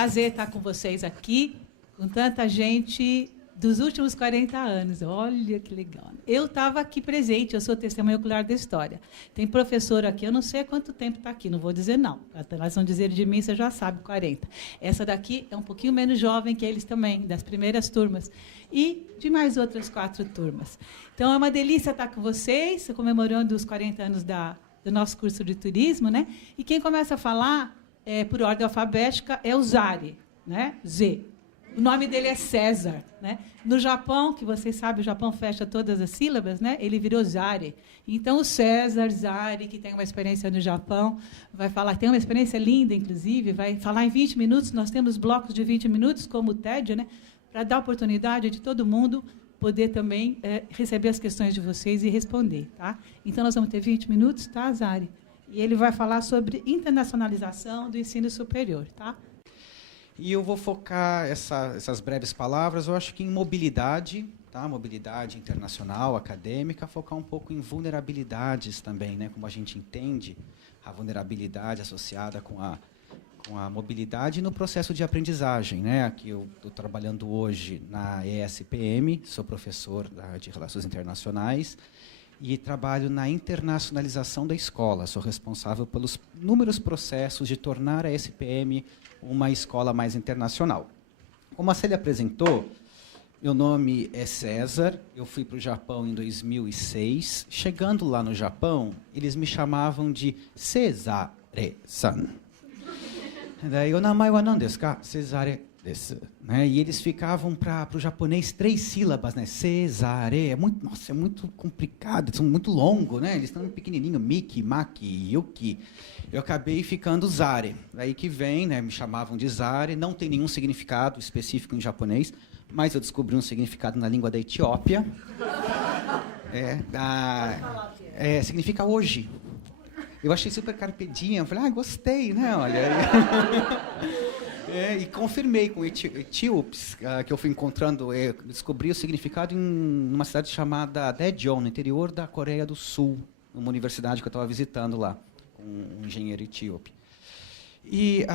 prazer estar com vocês aqui, com tanta gente dos últimos 40 anos. Olha que legal. Eu estava aqui presente, eu sou testemunha ocular da história. Tem professor aqui, eu não sei há quanto tempo está aqui, não vou dizer não. Elas vão dizer de mim, você já sabe, 40. Essa daqui é um pouquinho menos jovem que eles também, das primeiras turmas. E de mais outras 4 turmas. Então, é uma delícia estar com vocês, comemorando os 40 anos do nosso curso de turismo, né? E quem começa a falar, por ordem alfabética, é o Zari, né? Z. O nome dele é César, né? No Japão, que vocês sabem, o Japão fecha todas as sílabas, né? Ele virou Zari. Então, o César Zari, que tem uma experiência no Japão, vai falar, tem uma experiência linda, inclusive, vai falar em 20 minutos. Nós temos blocos de 20 minutos, como o TED, né? Para dar oportunidade de todo mundo poder também receber as questões de vocês e responder, tá? Então, nós vamos ter 20 minutos, tá, Zari? E ele vai falar sobre internacionalização do ensino superior, tá? E eu vou focar essas breves palavras, eu acho que em mobilidade, tá? Mobilidade internacional, acadêmica, focar um pouco em vulnerabilidades também, né? Como a gente entende a vulnerabilidade associada com a mobilidade no processo de aprendizagem, né? Aqui eu estou trabalhando hoje na ESPM, sou professor de Relações Internacionais e trabalho na internacionalização da escola. Sou responsável pelos inúmeros processos de tornar a ESPM uma escola mais internacional. Como a Célia apresentou, meu nome é César, eu fui para o Japão em 2006. Chegando lá no Japão, eles me chamavam de Cesare-san. Daí, o namae wa nan desu ka? Cesare desu. Né? E eles ficavam para o japonês 3 sílabas, né? Cesare, é muito complicado, são muito longo, né? Eles estão pequenininho, Miki, Maki, Yuki. Eu acabei ficando Zare. Daí que vem, né? Me chamavam de Zare, não tem nenhum significado específico em japonês, mas eu descobri um significado na língua da Etiópia. Significa hoje. Eu achei super carpe diem, eu falei, gostei, né? Olha. E confirmei com etíopes, que eu fui encontrando, descobri o significado em uma cidade chamada Daejeon, no interior da Coreia do Sul, numa universidade que eu estava visitando lá, com um engenheiro etíope. E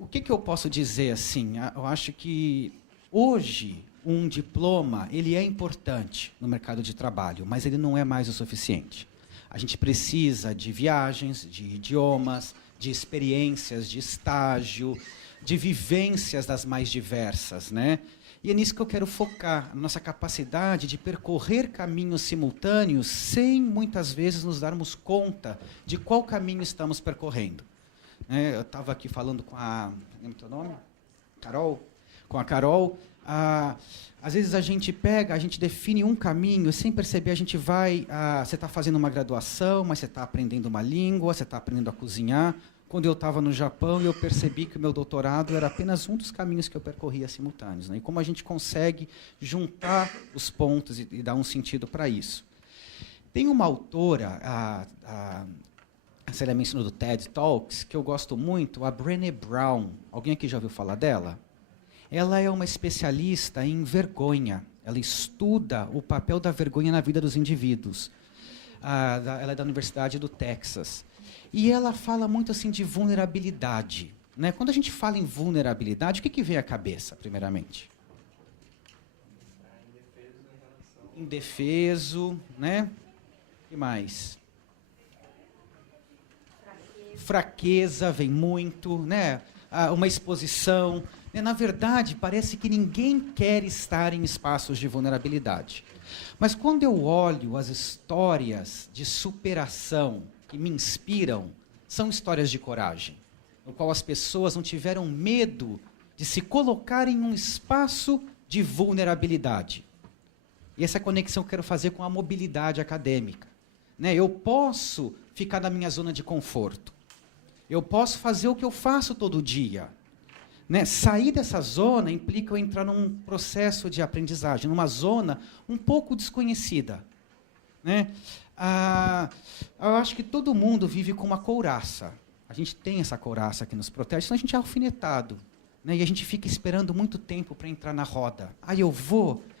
o que eu posso dizer assim? Eu acho que hoje um diploma ele é importante no mercado de trabalho, mas ele não é mais o suficiente. A gente precisa de viagens, de idiomas, de experiências, de estágio, de vivências das mais diversas, né? E é nisso que eu quero focar, a nossa capacidade de percorrer caminhos simultâneos sem, muitas vezes, nos darmos conta de qual caminho estamos percorrendo. Eu estava aqui falando com lembra o teu nome? Carol? Com a Carol. Às vezes a gente define um caminho, sem perceber a gente vai... você está fazendo uma graduação, mas você está aprendendo uma língua, você está aprendendo a cozinhar. Quando eu estava no Japão, eu percebi que o meu doutorado era apenas um dos caminhos que eu percorria simultâneos, né? E como a gente consegue juntar os pontos e dar um sentido para isso. Tem uma autora, a Célia mencionou do TED Talks, que eu gosto muito, a Brené Brown. Alguém aqui já ouviu falar dela? Ela é uma especialista em vergonha. Ela estuda o papel da vergonha na vida dos indivíduos. Ela é da Universidade do Texas. E ela fala muito assim de vulnerabilidade, né? Quando a gente fala em vulnerabilidade, o que vem à cabeça, primeiramente? Indefeso, né? O que mais? Fraqueza vem muito, né? Uma exposição. Na verdade, parece que ninguém quer estar em espaços de vulnerabilidade. Mas quando eu olho as histórias de superação que me inspiram, são histórias de coragem, no qual as pessoas não tiveram medo de se colocar em um espaço de vulnerabilidade. E essa conexão eu quero fazer com a mobilidade acadêmica, né? Eu posso ficar na minha zona de conforto. Eu posso fazer o que eu faço todo dia. Né? Sair dessa zona implica eu entrar num processo de aprendizagem, numa zona um pouco desconhecida. Né? Eu acho que todo mundo vive com uma couraça. A gente tem essa couraça que nos protege, senão a gente é alfinetado. Né? E a gente fica esperando muito tempo para entrar na roda.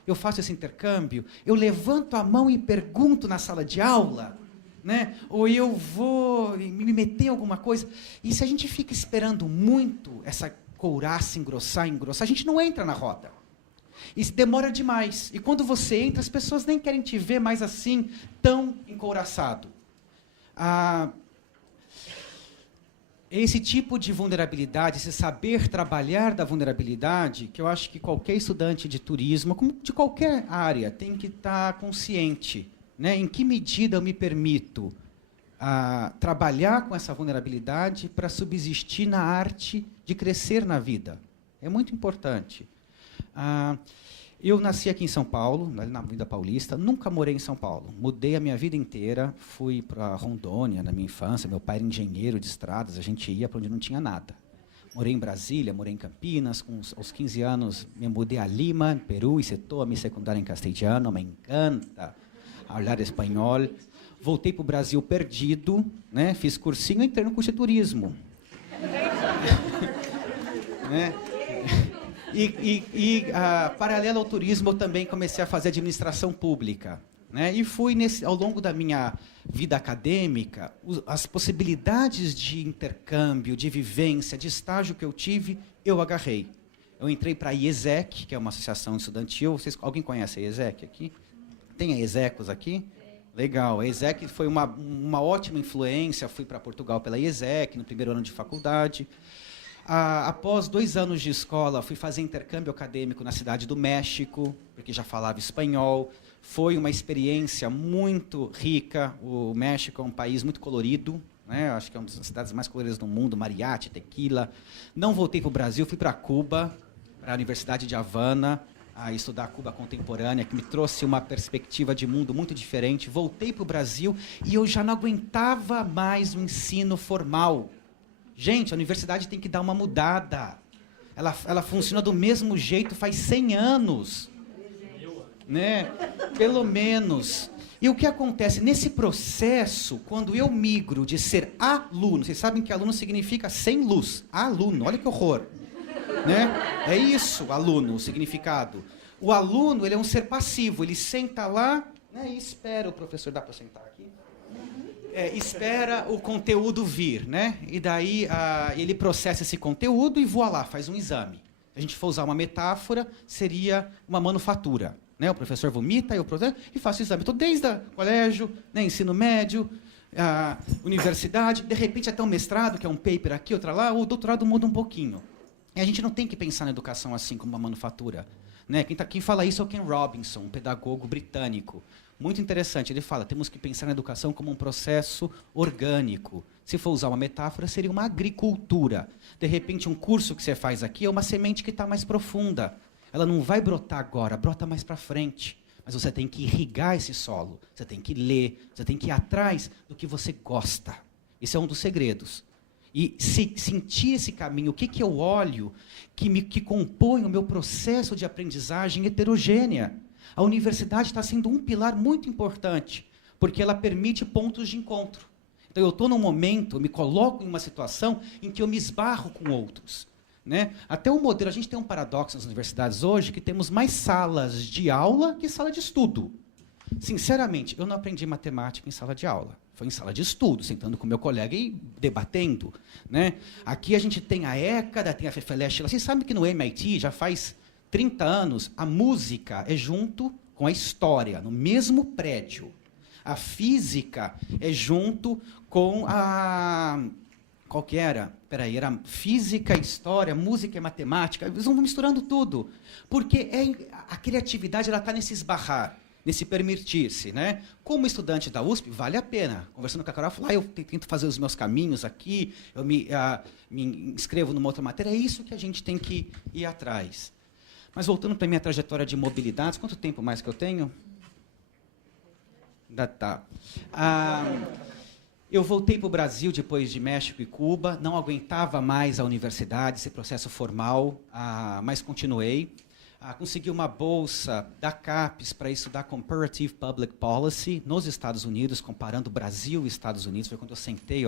Eu faço esse intercâmbio, eu levanto a mão e pergunto na sala de aula. né? Ou eu vou me meter em alguma coisa. E se a gente fica esperando muito essa couraça engrossar, a gente não entra na roda. Isso demora demais. E quando você entra, as pessoas nem querem te ver mais assim, tão encouraçado. Esse tipo de vulnerabilidade, esse saber trabalhar da vulnerabilidade, que eu acho que qualquer estudante de turismo, como de qualquer área, tem que estar consciente, né? Em que medida eu me permito trabalhar com essa vulnerabilidade para subsistir na arte de crescer na vida. É muito importante. Eu nasci aqui em São Paulo, na Avenida Paulista, nunca morei em São Paulo. Mudei a minha vida inteira, fui para Rondônia na minha infância, meu pai era engenheiro de estradas, a gente ia para onde não tinha nada. Morei em Brasília, morei em Campinas, aos 15 anos me mudei a Lima, Peru, hice toda a minha secundária em castelhano, me encanta falar espanhol. Voltei para o Brasil perdido, né? Fiz cursinho e entrei no curso de turismo. Né? Paralelo ao turismo, eu também comecei a fazer administração pública, né? E fui, ao longo da minha vida acadêmica, as possibilidades de intercâmbio, de vivência, de estágio que eu tive, eu agarrei. Eu entrei para a IESEC, que é uma associação estudantil. Alguém conhece a IESEC aqui? Tem a IESECOS aqui? Legal. A IESEC foi uma ótima influência. Fui para Portugal pela IESEC, no primeiro ano de faculdade. Após 2 anos de escola, fui fazer intercâmbio acadêmico na cidade do México, porque já falava espanhol. Foi uma experiência muito rica. O México é um país muito colorido, né? Acho que é uma das cidades mais coloridas do mundo, mariachi, tequila. Não voltei para o Brasil, fui para Cuba, para a Universidade de Havana, a estudar Cuba contemporânea, que me trouxe uma perspectiva de mundo muito diferente. Voltei para o Brasil e eu já não aguentava mais o ensino formal. Gente, a universidade tem que dar uma mudada. Ela funciona do mesmo jeito faz 100 anos. Né? Pelo menos. E o que acontece? Nesse processo, quando eu migro de ser aluno, vocês sabem que aluno significa sem luz. Aluno, olha que horror. Né? É isso, aluno, o significado. O aluno, ele é um ser passivo. Ele senta lá, né, e espera o professor. Dá para sentar aqui? Espera o conteúdo vir, né? E daí ele processa esse conteúdo e voa lá, faz um exame. Se a gente for usar uma metáfora, seria uma manufatura. Né? O professor vomita, eu processo e faço o exame. Então, desde o colégio, né, ensino médio, universidade, de repente até um mestrado, que é um paper aqui, outra lá, o doutorado muda um pouquinho. E a gente não tem que pensar na educação assim como uma manufatura. Né? Quem fala isso é o Ken Robinson, um pedagogo britânico. Muito interessante, ele fala, temos que pensar na educação como um processo orgânico. Se for usar uma metáfora, seria uma agricultura. De repente, um curso que você faz aqui é uma semente que está mais profunda. Ela não vai brotar agora, brota mais para frente. Mas você tem que irrigar esse solo, você tem que ler, você tem que ir atrás do que você gosta. Esse é um dos segredos. E sentir esse caminho, o que eu olho que compõe o meu processo de aprendizagem heterogênea. A universidade está sendo um pilar muito importante, porque ela permite pontos de encontro. Então, eu estou num momento, eu me coloco em uma situação em que eu me esbarro com outros. Né? Até o modelo, a gente tem um paradoxo nas universidades hoje, que temos mais salas de aula que sala de estudo. Sinceramente, eu não aprendi matemática em sala de aula. Foi em sala de estudo, sentando com meu colega e debatendo. Né? Aqui a gente tem a ECADA, tem a FEFELESH. Vocês sabem que no MIT, já faz 30 anos, a música é junto com a história, no mesmo prédio. A física é junto com a... Qual que era? Peraí, era física, história, música e matemática. Eles vão misturando tudo. Porque a criatividade está nesse esbarrar, nesse permitir-se. Né? Como estudante da USP, vale a pena. Conversando com a Carol, eu tento fazer os meus caminhos aqui, eu me inscrevo numa outra matéria. É isso que a gente tem que ir atrás. Mas voltando para a minha trajetória de mobilidades, quanto tempo mais que eu tenho? Tá. Eu voltei para o Brasil depois de México e Cuba, não aguentava mais a universidade, esse processo formal, mas continuei. Consegui uma bolsa da CAPES para estudar Comparative Public Policy nos Estados Unidos, comparando Brasil e Estados Unidos. Foi quando eu sentei,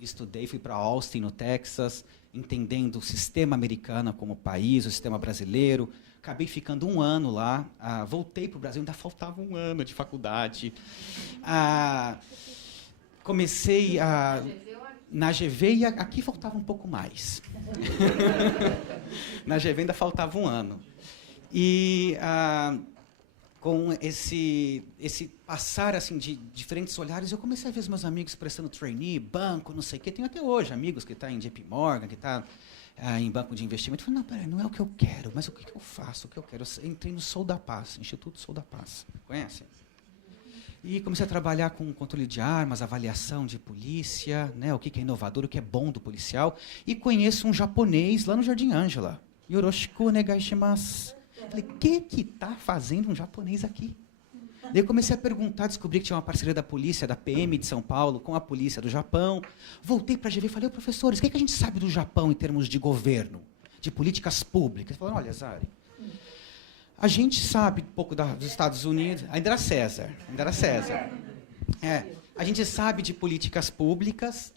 estudei, fui para Austin, no Texas, entendendo o sistema americano como país, o sistema brasileiro. Acabei ficando 1 ano lá, voltei para o Brasil, ainda faltava 1 ano de faculdade. comecei na GV e aqui faltava um pouco mais. Na GV ainda faltava um ano. E com esse passar assim de diferentes olhares, eu comecei a ver os meus amigos prestando trainee, banco, não sei o quê. Tenho até hoje amigos que estão em JP Morgan, que estão em banco de investimento. Eu falei, não, peraí, não é o que eu quero, mas o que eu faço? O que eu quero? Eu entrei no Sou da Paz, Instituto Sou da Paz. Conhecem? E comecei a trabalhar com controle de armas, avaliação de polícia, né, o que é inovador, o que é bom do policial. E conheço um japonês lá no Jardim Ângela. Yoroshiku onegaishimasu. Falei, o que está fazendo um japonês aqui? Daí eu comecei a perguntar, descobri que tinha uma parceria da polícia, da PM de São Paulo, com a polícia do Japão. Voltei para a GV e falei, professores, o que a gente sabe do Japão em termos de governo, de políticas públicas? Eles falaram, olha, Zari, a gente sabe um pouco dos Estados Unidos, ainda era César. A gente sabe de políticas públicas,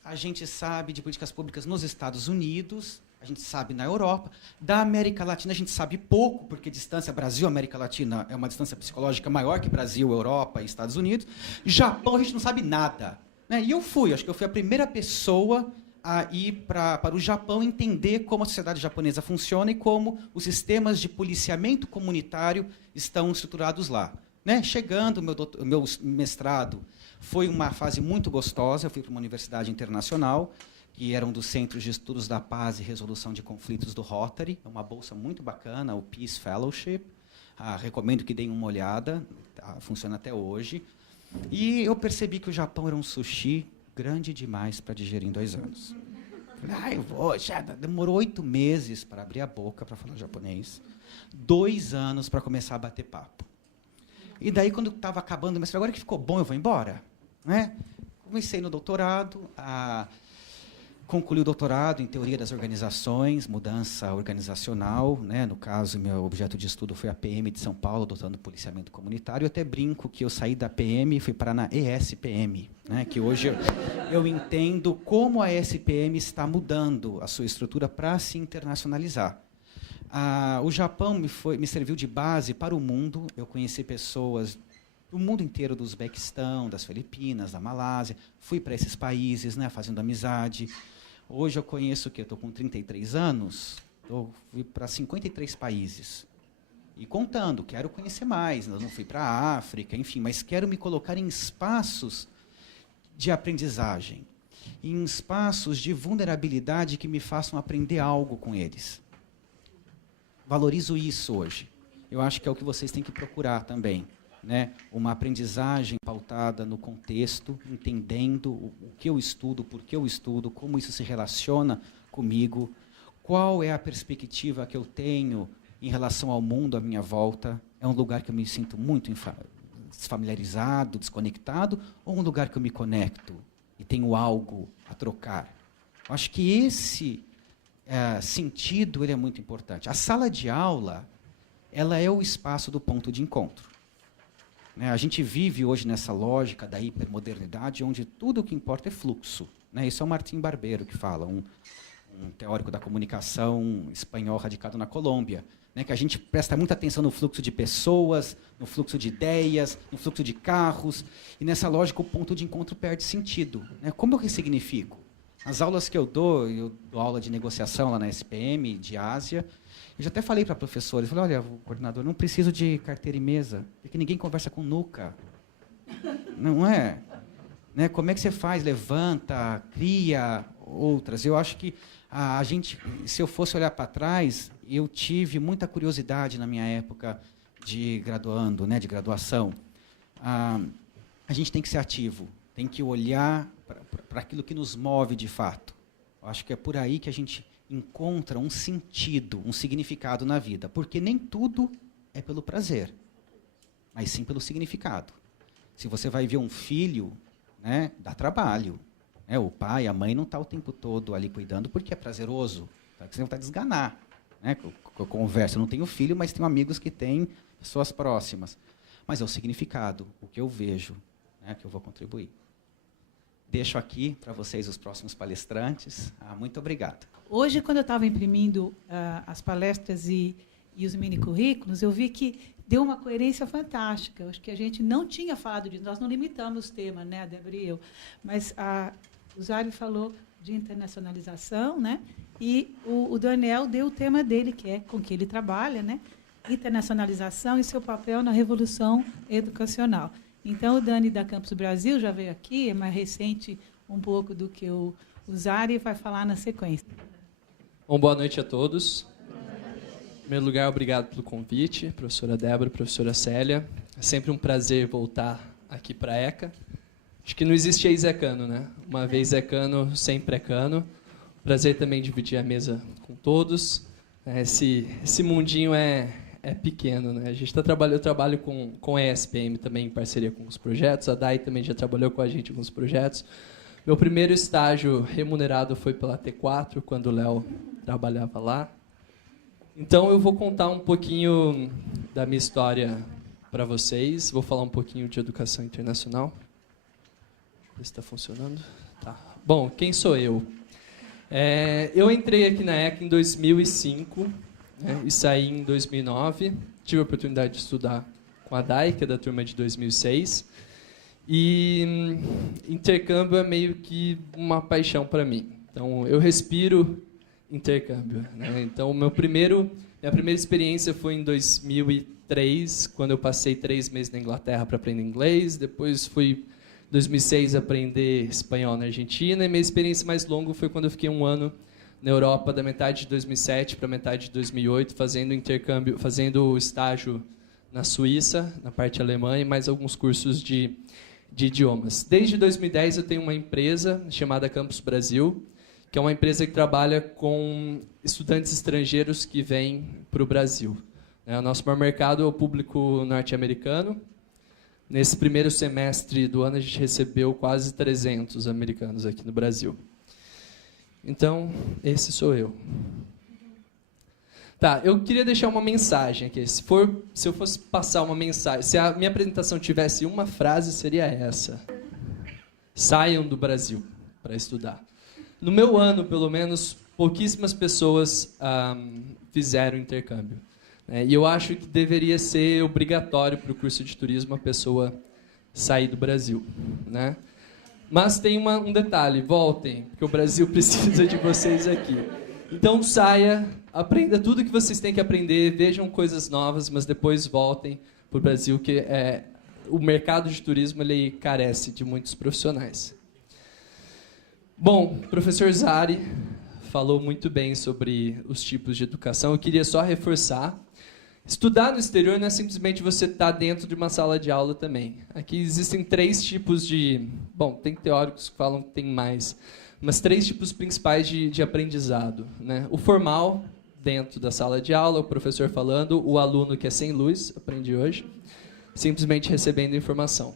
nos Estados Unidos, a gente sabe na Europa. Da América Latina a gente sabe pouco, porque distância Brasil-América Latina é uma distância psicológica maior que Brasil, Europa e Estados Unidos. Japão a gente não sabe nada. Né? E acho que eu fui a primeira pessoa a ir para o Japão entender como a sociedade japonesa funciona e como os sistemas de policiamento comunitário estão estruturados lá. Né? Chegando, o meu mestrado foi uma fase muito gostosa. Eu fui para uma universidade internacional, que era um dos centros de estudos da paz e resolução de conflitos do Rotary. É uma bolsa muito bacana, o Peace Fellowship. Recomendo que deem uma olhada, funciona até hoje. E eu percebi que o Japão era um sushi grande demais para digerir em 2 anos. Falei, demorou 8 meses para abrir a boca para falar japonês, 2 anos para começar a bater papo. E daí, quando estava acabando, mas agora que ficou bom, eu vou embora. Né? Comecei no doutorado, concluí o doutorado em teoria das organizações, mudança organizacional. Né? No caso, meu objeto de estudo foi a PM de São Paulo, doutorando policiamento comunitário. Eu até brinco que eu saí da PM e fui parar na ESPM, né? Que hoje eu entendo como a ESPM está mudando a sua estrutura para se internacionalizar. O Japão me serviu de base para o mundo. Eu conheci pessoas do mundo inteiro, do Uzbequistão, das Filipinas, da Malásia. Fui para esses países, né, fazendo amizade. Hoje eu conheço eu estou com 33 anos, fui para 53 países. E contando, quero conhecer mais. Eu não fui para a África, enfim, mas quero me colocar em espaços de aprendizagem, em espaços de vulnerabilidade que me façam aprender algo com eles. Valorizo isso hoje. Eu acho que é o que vocês têm que procurar também. Né? Uma aprendizagem pautada no contexto, entendendo o que eu estudo, por que eu estudo, como isso se relaciona comigo, qual é a perspectiva que eu tenho em relação ao mundo à minha volta. É um lugar que eu me sinto muito desfamiliarizado, desconectado, ou um lugar que eu me conecto e tenho algo a trocar? Eu acho que esse sentido ele é muito importante. A sala de aula, ela é o espaço do ponto de encontro. Né? A gente vive hoje nessa lógica da hipermodernidade, onde tudo o que importa é fluxo. Né? Isso é o Martim Barbeiro que fala, um teórico da comunicação espanhol radicado na Colômbia. Né? Que a gente presta muita atenção no fluxo de pessoas, no fluxo de ideias, no fluxo de carros, e nessa lógica o ponto de encontro perde sentido. Né? Como eu ressignifico? As aulas que eu dou aula de negociação lá na SPM, de Ásia. Eu já até falei para professores, falei, olha, coordenador, não preciso de carteira e mesa, porque ninguém conversa com nuca. Não é? Né? Como é que você faz? Levanta, cria outras. Eu acho que a gente, se eu fosse olhar para trás, eu tive muita curiosidade na minha época de graduando, né, de graduação. A gente tem que ser ativo, tem que olhar para aquilo que nos move de fato. Eu acho que é por aí que a gente encontra um sentido, um significado na vida. Porque nem tudo é pelo prazer, mas sim pelo significado. Se você vai ver um filho, né, dá trabalho. Né? O pai, a mãe não está o tempo todo ali cuidando porque é prazeroso. Você não está desganar. Né? Eu converso, eu não tenho filho, mas tenho amigos que têm, pessoas próximas. Mas é o significado, o que eu vejo, né, que eu vou contribuir. Deixo aqui para vocês os próximos palestrantes. Muito obrigado. Hoje, quando eu estava imprimindo as palestras e os mini-currículos, eu vi que deu uma coerência fantástica. Eu acho que a gente não tinha falado disso, nós não limitamos o tema, né, a Débora e eu, mas o Zari falou de internacionalização, né, e o Daniel deu o tema dele, que é com que ele trabalha, né, internacionalização e seu papel na revolução educacional. Então, o Dani da Campus Brasil já veio aqui, é mais recente um pouco do que o Zari, vai falar na sequência. Bom, boa noite a todos. Em primeiro lugar, obrigado pelo convite, professora Débora, professora Célia. É sempre um prazer voltar aqui para a ECA. Acho que não existe ex-ecano, né? Uma vez ecano, sempre ecano. Prazer também dividir a mesa com todos. Esse mundinho é pequeno, né? Eu trabalho com a ESPM também, em parceria com os projetos. A Dai também já trabalhou com a gente em alguns projetos. Meu primeiro estágio remunerado foi pela T4, quando o Léo trabalhava lá. Então, eu vou contar um pouquinho da minha história para vocês. Vou falar um pouquinho de educação internacional. Ver se está funcionando. Tá. Bom, quem sou eu? Eu entrei aqui na ECA em 2005, né, e saí em 2009. Tive a oportunidade de estudar com a Dai, que é da turma de 2006. E intercâmbio é meio que uma paixão para mim. Então, eu respiro intercâmbio, né? Então, minha primeira experiência foi em 2003, quando eu passei 3 meses na Inglaterra para aprender inglês. Depois fui, em 2006, aprender espanhol na Argentina. E minha experiência mais longa foi quando eu fiquei 1 ano na Europa, da metade de 2007 para a metade de 2008, fazendo intercâmbio, fazendo estágio na Suíça, na parte alemã, e mais alguns cursos de idiomas. Desde 2010 eu tenho uma empresa chamada Campus Brasil, que é uma empresa que trabalha com estudantes estrangeiros que vêm para o Brasil. O nosso maior mercado é o público norte-americano. Nesse primeiro semestre do ano a gente recebeu quase 300 americanos aqui no Brasil. Então, esse sou eu. Tá, eu queria deixar uma mensagem aqui. Se eu fosse passar uma mensagem, se a minha apresentação tivesse uma frase, seria essa: saiam do Brasil para estudar. No meu ano, pelo menos, pouquíssimas pessoas fizeram intercâmbio, né? E eu acho que deveria ser obrigatório para o curso de turismo a pessoa sair do Brasil, né? Mas tem um detalhe: voltem, porque o Brasil precisa de vocês aqui. Então saia, aprenda tudo o que vocês têm que aprender, vejam coisas novas, mas depois voltem para o Brasil, que o mercado de turismo ele carece de muitos profissionais. Bom, o professor Zari falou muito bem sobre os tipos de educação. Eu queria só reforçar. Estudar no exterior não é simplesmente você estar dentro de uma sala de aula também. Aqui existem 3 tipos de... Bom, tem teóricos que falam que tem mais, mas 3 tipos principais de aprendizado, né? O formal, dentro da sala de aula, o professor falando, o aluno que é sem luz, aprendi hoje, simplesmente recebendo informação.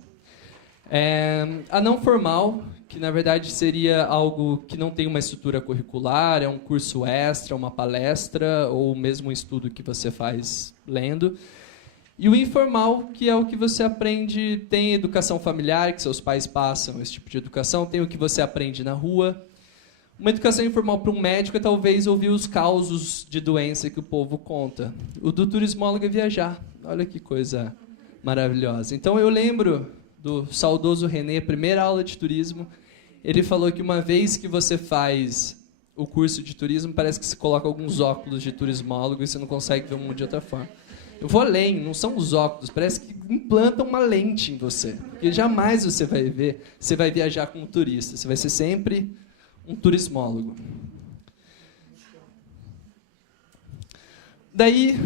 A não formal, que na verdade seria algo que não tem uma estrutura curricular, é um curso extra, uma palestra, ou mesmo um estudo que você faz lendo. E o informal, que é o que você aprende, tem educação familiar, que seus pais passam esse tipo de educação, tem o que você aprende na rua. Uma educação informal para um médico é talvez ouvir os causos de doença que o povo conta. O do turismólogo é viajar. Olha que coisa maravilhosa. Então eu lembro do saudoso René, primeira aula de turismo, ele falou que uma vez que você faz o curso de turismo, parece que você coloca alguns óculos de turismólogo e você não consegue ver o mundo de outra forma. Eu vou além, não são os óculos, parece que implantam uma lente em você. Porque jamais você vai viajar como turista, você vai ser sempre um turismólogo. Daí,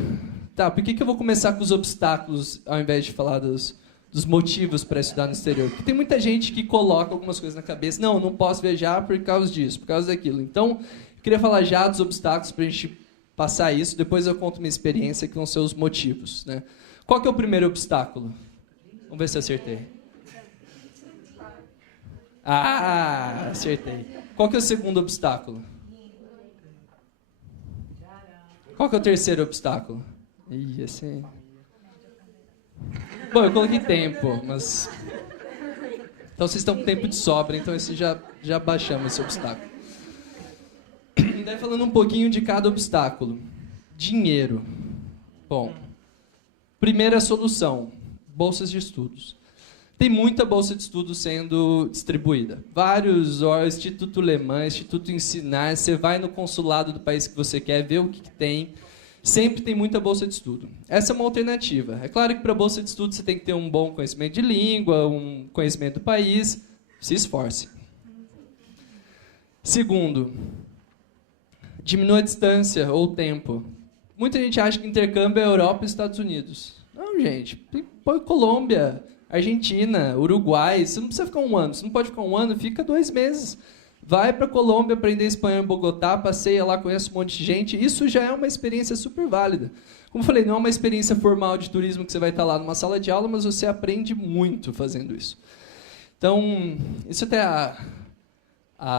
tá, por que eu vou começar com os obstáculos ao invés de falar dos motivos para estudar no exterior? Porque tem muita gente que coloca algumas coisas na cabeça. Não posso viajar por causa disso, por causa daquilo. Então, eu queria falar já dos obstáculos para a gente passar isso. Depois eu conto minha experiência, que vão ser os motivos, né? Qual que é o primeiro obstáculo? Vamos ver se eu acertei. Ah, acertei. Qual que é o segundo obstáculo? Qual que é o terceiro obstáculo? Ih, esse... Bom, eu coloquei tempo, mas... Então vocês estão com tempo de sobra, então esse já baixamos esse obstáculo. E daí falando um pouquinho de cada obstáculo. Dinheiro. Bom, Primeira solução, bolsas de estudos. Tem muita bolsa de estudos sendo distribuída. Vários, Instituto Alemã, Instituto Ensinar, você vai no consulado do país que você quer, ver o que tem. Sempre tem muita bolsa de estudo. Essa é uma alternativa. É claro que para a bolsa de estudo você tem que ter um bom conhecimento de língua, um conhecimento do país. Se esforce. Segundo, diminua a distância ou o tempo. Muita gente acha que intercâmbio é Europa e Estados Unidos. Não, gente. Põe Colômbia, Argentina, Uruguai. Você não precisa ficar um ano. Você não pode ficar um ano, fica 2 meses. Vai para a Colômbia aprender espanhol em Bogotá, passeia lá, conhece um monte de gente. Isso já é uma experiência super válida. Como eu falei, não é uma experiência formal de turismo que você vai estar lá numa sala de aula, mas você aprende muito fazendo isso. Então, isso até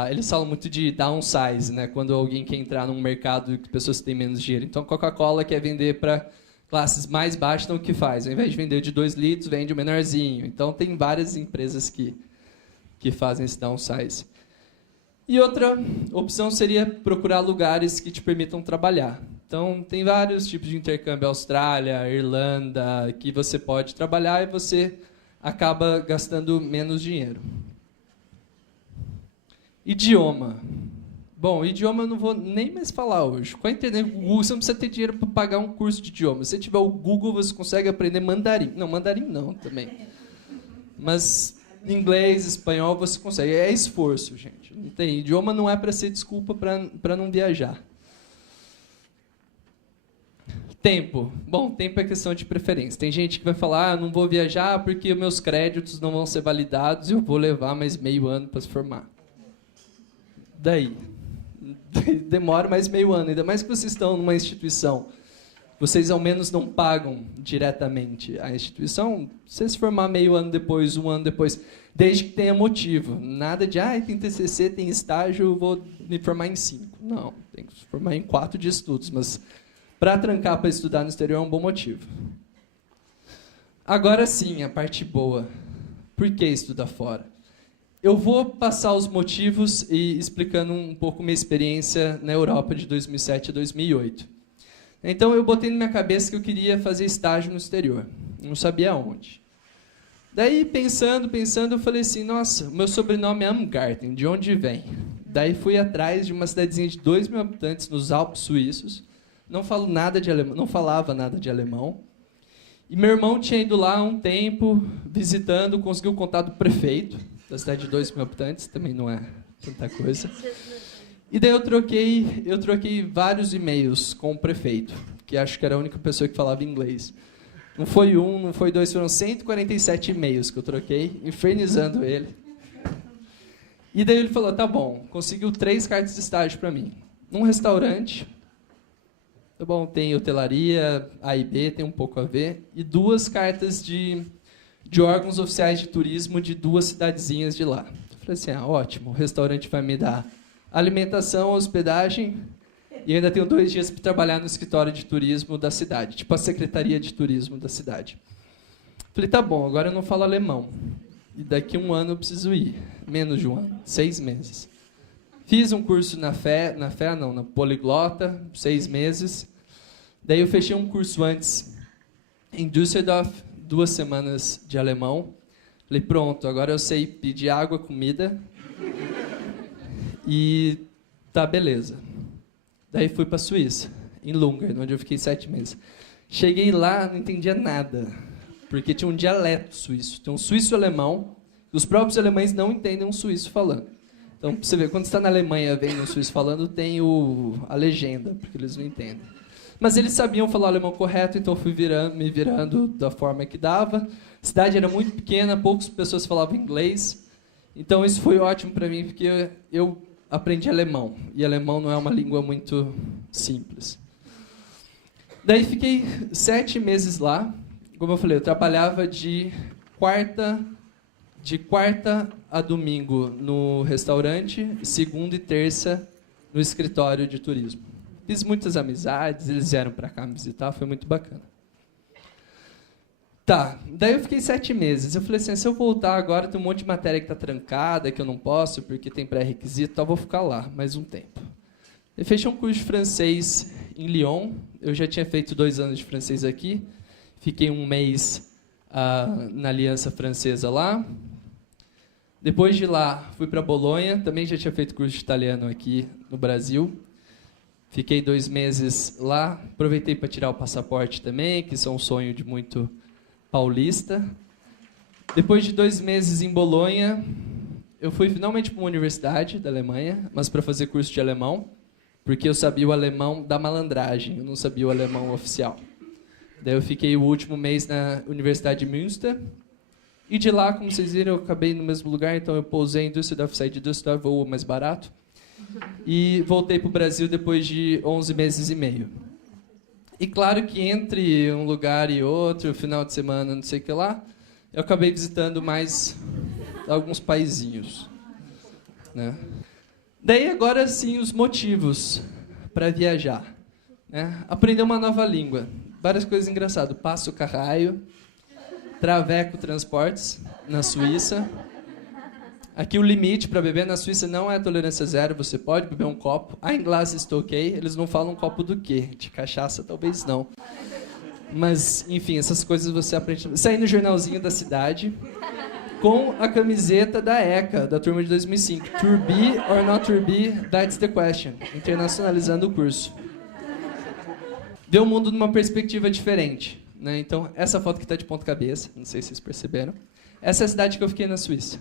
eles falam muito de downsize, né? Quando alguém quer entrar num mercado que pessoas têm menos dinheiro. Então, a Coca-Cola quer vender para classes mais baixas, então o que faz? Ao invés de vender de 2 litros, vende o menorzinho. Então, tem várias empresas que fazem esse downsize. E outra opção seria procurar lugares que te permitam trabalhar. Então, tem vários tipos de intercâmbio, Austrália, Irlanda, que você pode trabalhar e você acaba gastando menos dinheiro. Idioma. Bom, idioma eu não vou nem mais falar hoje. Com a internet, o Google, você não precisa ter dinheiro para pagar um curso de idioma. Se tiver o Google, você consegue aprender mandarim. Não, mandarim não também. Mas inglês, espanhol, você consegue. É esforço, gente. Não tem. Idioma não é para ser desculpa para não viajar. Tempo. Bom, tempo é questão de preferência. Tem gente que vai falar, não vou viajar porque meus créditos não vão ser validados e eu vou levar mais meio ano para se formar. Daí. Demora mais meio ano. Ainda mais que vocês estão numa instituição. Vocês, ao menos, não pagam diretamente a instituição. Se se formar meio ano depois, 1 ano depois, desde que tenha motivo. Nada de, tem TCC, tem estágio, vou me formar em 5. Não, tem que se formar em 4 de estudos. Mas para trancar para estudar no exterior é um bom motivo. Agora sim, a parte boa. Por que estudar fora? Eu vou passar os motivos e explicando um pouco minha experiência na Europa de 2007 a 2008. Então, eu botei na minha cabeça que eu queria fazer estágio no exterior. Não sabia onde. Daí, pensando, eu falei assim, nossa, meu sobrenome é Amgarten, de onde vem? Daí, fui atrás de uma cidadezinha de 2.000 habitantes nos Alpes suíços. Não falo nada de alemão, não falava nada de alemão. E meu irmão tinha ido lá há um tempo, visitando, conseguiu o contato do prefeito da cidade de 2.000 habitantes, também não é tanta coisa. E daí eu troquei vários e-mails com o prefeito, que acho que era a única pessoa que falava inglês. Não foi 1, não foi 2, foram 147 e-mails que eu troquei, infernizando ele. E daí ele falou, tá bom, conseguiu 3 cartas de estágio para mim. Num restaurante, tá bom, tem hotelaria, A e B, tem um pouco a ver, e 2 cartas de órgãos oficiais de turismo de 2 cidadezinhas de lá. Eu falei assim, ótimo, o restaurante vai me dar alimentação, hospedagem, e ainda tenho 2 dias para trabalhar no escritório de turismo da cidade, tipo a secretaria de turismo da cidade. Falei, tá bom, agora eu não falo alemão, e daqui 1 ano eu preciso ir, menos de 1 ano, 6 meses. Fiz um curso na Poliglota, 6 meses, daí eu fechei um curso antes em Düsseldorf, 2 semanas de alemão. Falei, pronto, agora eu sei pedir água, comida. E tá, beleza. Daí fui para a Suíça, em Lungern, onde eu fiquei 7 meses. Cheguei lá, não entendia nada, porque tinha um dialeto suíço. Tem um suíço-alemão, e os próprios alemães não entendem um suíço falando. Então, você vê, quando você está na Alemanha vendo um suíço falando, tem a legenda, porque eles não entendem. Mas eles sabiam falar o alemão correto, então eu fui me virando da forma que dava. A cidade era muito pequena, poucas pessoas falavam inglês. Então isso foi ótimo para mim, porque eu aprendi alemão. E alemão não é uma língua muito simples. Daí fiquei 7 meses lá. Como eu falei, eu trabalhava de quarta a domingo no restaurante, segunda e terça no escritório de turismo. Fiz muitas amizades, eles vieram para cá me visitar, foi muito bacana. Tá, daí eu fiquei 7 meses. Eu falei assim, se eu voltar agora, tem um monte de matéria que está trancada, que eu não posso, porque tem pré-requisito, então eu vou ficar lá mais um tempo. Eu fechei um curso de francês em Lyon, eu já tinha feito 2 anos de francês aqui. Fiquei um mês na Aliança Francesa lá. Depois de lá, fui para Bolonha. Também já tinha feito curso de italiano aqui no Brasil. Fiquei 2 meses lá. Aproveitei para tirar o passaporte também, que isso é um sonho de muito paulista. Depois de 2 meses em Bolonha, eu fui finalmente para uma universidade da Alemanha, mas para fazer curso de alemão, porque eu sabia o alemão da malandragem, eu não sabia o alemão oficial. Daí eu fiquei o último mês na Universidade de Münster, e de lá, como vocês viram, eu acabei no mesmo lugar, então eu pousei em Düsseldorf, saí de Düsseldorf, voo mais barato, e voltei para o Brasil depois de 11 meses e meio. E claro que entre um lugar e outro, final de semana, não sei o que lá, eu acabei visitando mais alguns paizinhos, né? Daí agora sim os motivos para viajar, né? Aprender uma nova língua, várias coisas engraçadas. Passo Carraio, Traveco Transportes na Suíça. Aqui o limite para beber na Suíça não é tolerância zero, você pode beber um copo. Em glass está ok, eles não falam copo do quê? De cachaça talvez não. Mas, enfim, essas coisas você aprende. Saí no jornalzinho da cidade com a camiseta da ECA, da turma de 2005. To be or not to be, that's the question. Internacionalizando o curso. Ver o mundo numa perspectiva diferente, né? Então, essa foto que está de ponta cabeça, não sei se vocês perceberam. Essa é a cidade que eu fiquei na Suíça.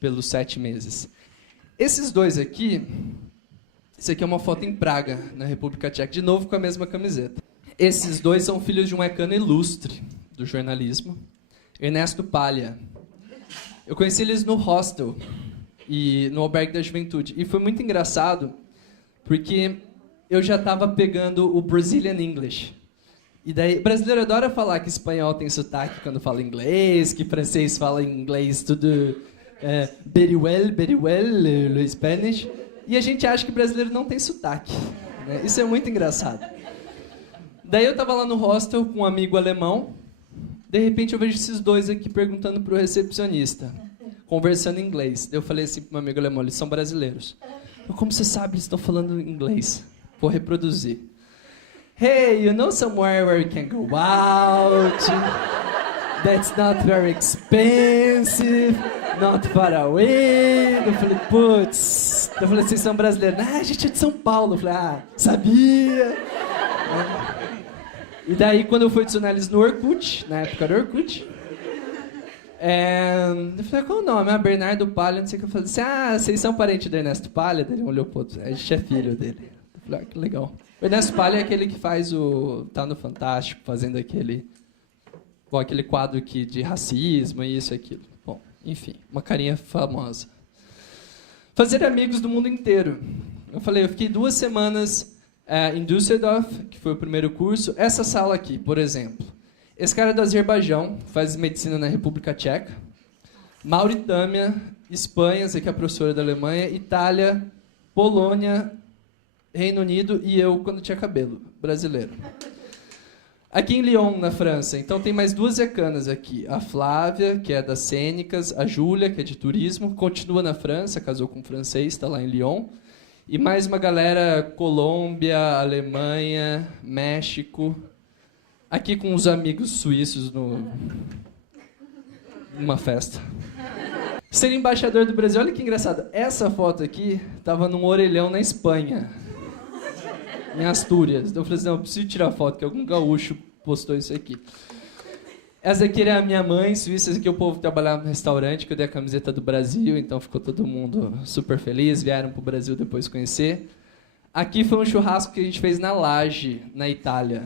Pelos 7 meses. Esses dois aqui... Isso aqui é uma foto em Praga, na República Tcheca. De novo com a mesma camiseta. Esses dois são filhos de um ecano ilustre do jornalismo, Ernesto Palha. Eu conheci eles no hostel e no albergue da juventude. E foi muito engraçado, porque eu já estava pegando o Brazilian English. E daí, brasileiro adora falar que espanhol tem sotaque quando fala inglês, que francês fala inglês tudo very well, le Spanish. E a gente acha que brasileiro não tem sotaque, né? Isso é muito engraçado. Daí eu estava lá no hostel com um amigo alemão. De repente eu vejo esses dois aqui perguntando para o recepcionista, conversando em inglês. Daí eu falei assim para o meu amigo alemão, eles são brasileiros. Como você sabe, eles estão falando inglês? Vou reproduzir. Hey, you know somewhere where you can go out? That's not very expensive, not far away. Eu falei, putz. Eu falei, vocês são brasileiros? A gente é de São Paulo. Eu falei, sabia. E daí, quando eu fui adicionar eles no Orkut, na época do Orkut, eu falei, qual o nome? Bernardo Palha, não sei o que. Eu falei assim, vocês são parentes do Ernesto Palha? Ele olhou pro outro, a gente é filho dele. Eu falei, que legal. O Ernesto Palha é aquele que faz tá no Fantástico, fazendo aquele quadro aqui de racismo e isso e aquilo. Bom, enfim, uma carinha famosa. Fazer amigos do mundo inteiro. Eu falei, eu fiquei 2 semanas... em Düsseldorf, que foi o primeiro curso. Essa sala aqui, por exemplo. Esse cara é do Azerbaijão, faz medicina na República Tcheca. Mauritânia, Espanha, essa aqui é a professora da Alemanha. Itália, Polônia, Reino Unido e eu, quando tinha cabelo, brasileiro. Aqui em Lyon, na França. Então tem mais 2 ecanas aqui. A Flávia, que é das cênicas. A Júlia, que é de turismo. Continua na França, casou com um francês, está lá em Lyon. E mais uma galera, Colômbia, Alemanha, México. Aqui com os amigos suíços numa festa. Ser embaixador do Brasil, olha que engraçado. Essa foto aqui estava num orelhão na Espanha. Em Astúrias. Então eu falei assim, não, eu preciso tirar foto, que algum gaúcho postou isso aqui. Essa aqui era a minha mãe, Suíça. Essa aqui o povo trabalhava no restaurante, que eu dei a camiseta do Brasil, então ficou todo mundo super feliz, vieram pro Brasil depois conhecer. Aqui foi um churrasco que a gente fez na Laje, na Itália.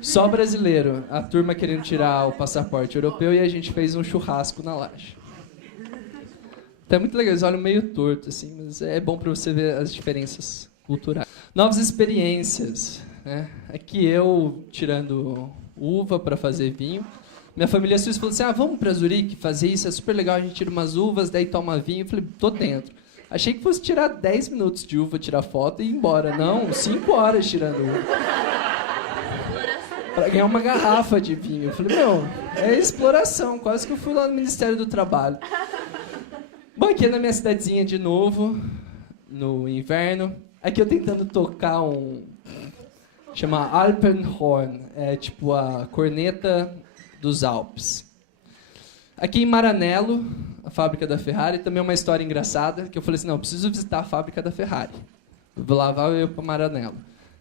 Só brasileiro, a turma querendo tirar o passaporte europeu e a gente fez um churrasco na Laje. Então é muito legal, eles olham meio torto, assim, mas é bom para você ver as diferenças culturais. Novas experiências, né? Aqui eu tirando uva para fazer vinho. Minha família suíça falou assim, vamos para Zurique fazer isso, é super legal, a gente tira umas uvas, daí toma vinho. Eu falei, tô dentro. Achei que fosse tirar 10 minutos de uva, tirar foto e ir embora. Não, 5 horas tirando uva. Para ganhar uma garrafa de vinho. Eu falei, é exploração, quase que eu fui lá no Ministério do Trabalho. Bom, aqui na minha cidadezinha de novo, no inverno. Aqui eu tentando tocar Chama Alpenhorn, é tipo a corneta dos Alpes. Aqui em Maranello, a fábrica da Ferrari, também é uma história engraçada, que eu falei assim, não, eu preciso visitar a fábrica da Ferrari. Vou lá, eu para Maranello.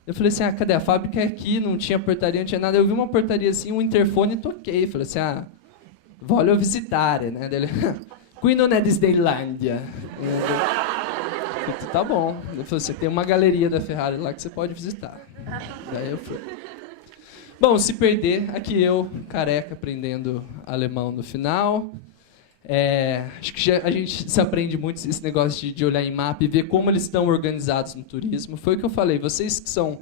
Eu falei assim, cadê? A fábrica é aqui, não tinha portaria, não tinha nada. Eu vi uma portaria assim, um interfone e toquei. Falei assim, voglio visitare, né? Dele, qui non è Disneylandia. Tá bom. Ele falou assim, tem uma galeria da Ferrari lá que você pode visitar. Daí eu fui. Bom, se perder, aqui eu, careca, aprendendo alemão no final. Acho que a gente se aprende muito esse negócio de olhar em mapa e ver como eles estão organizados no turismo. Foi o que eu falei, vocês que são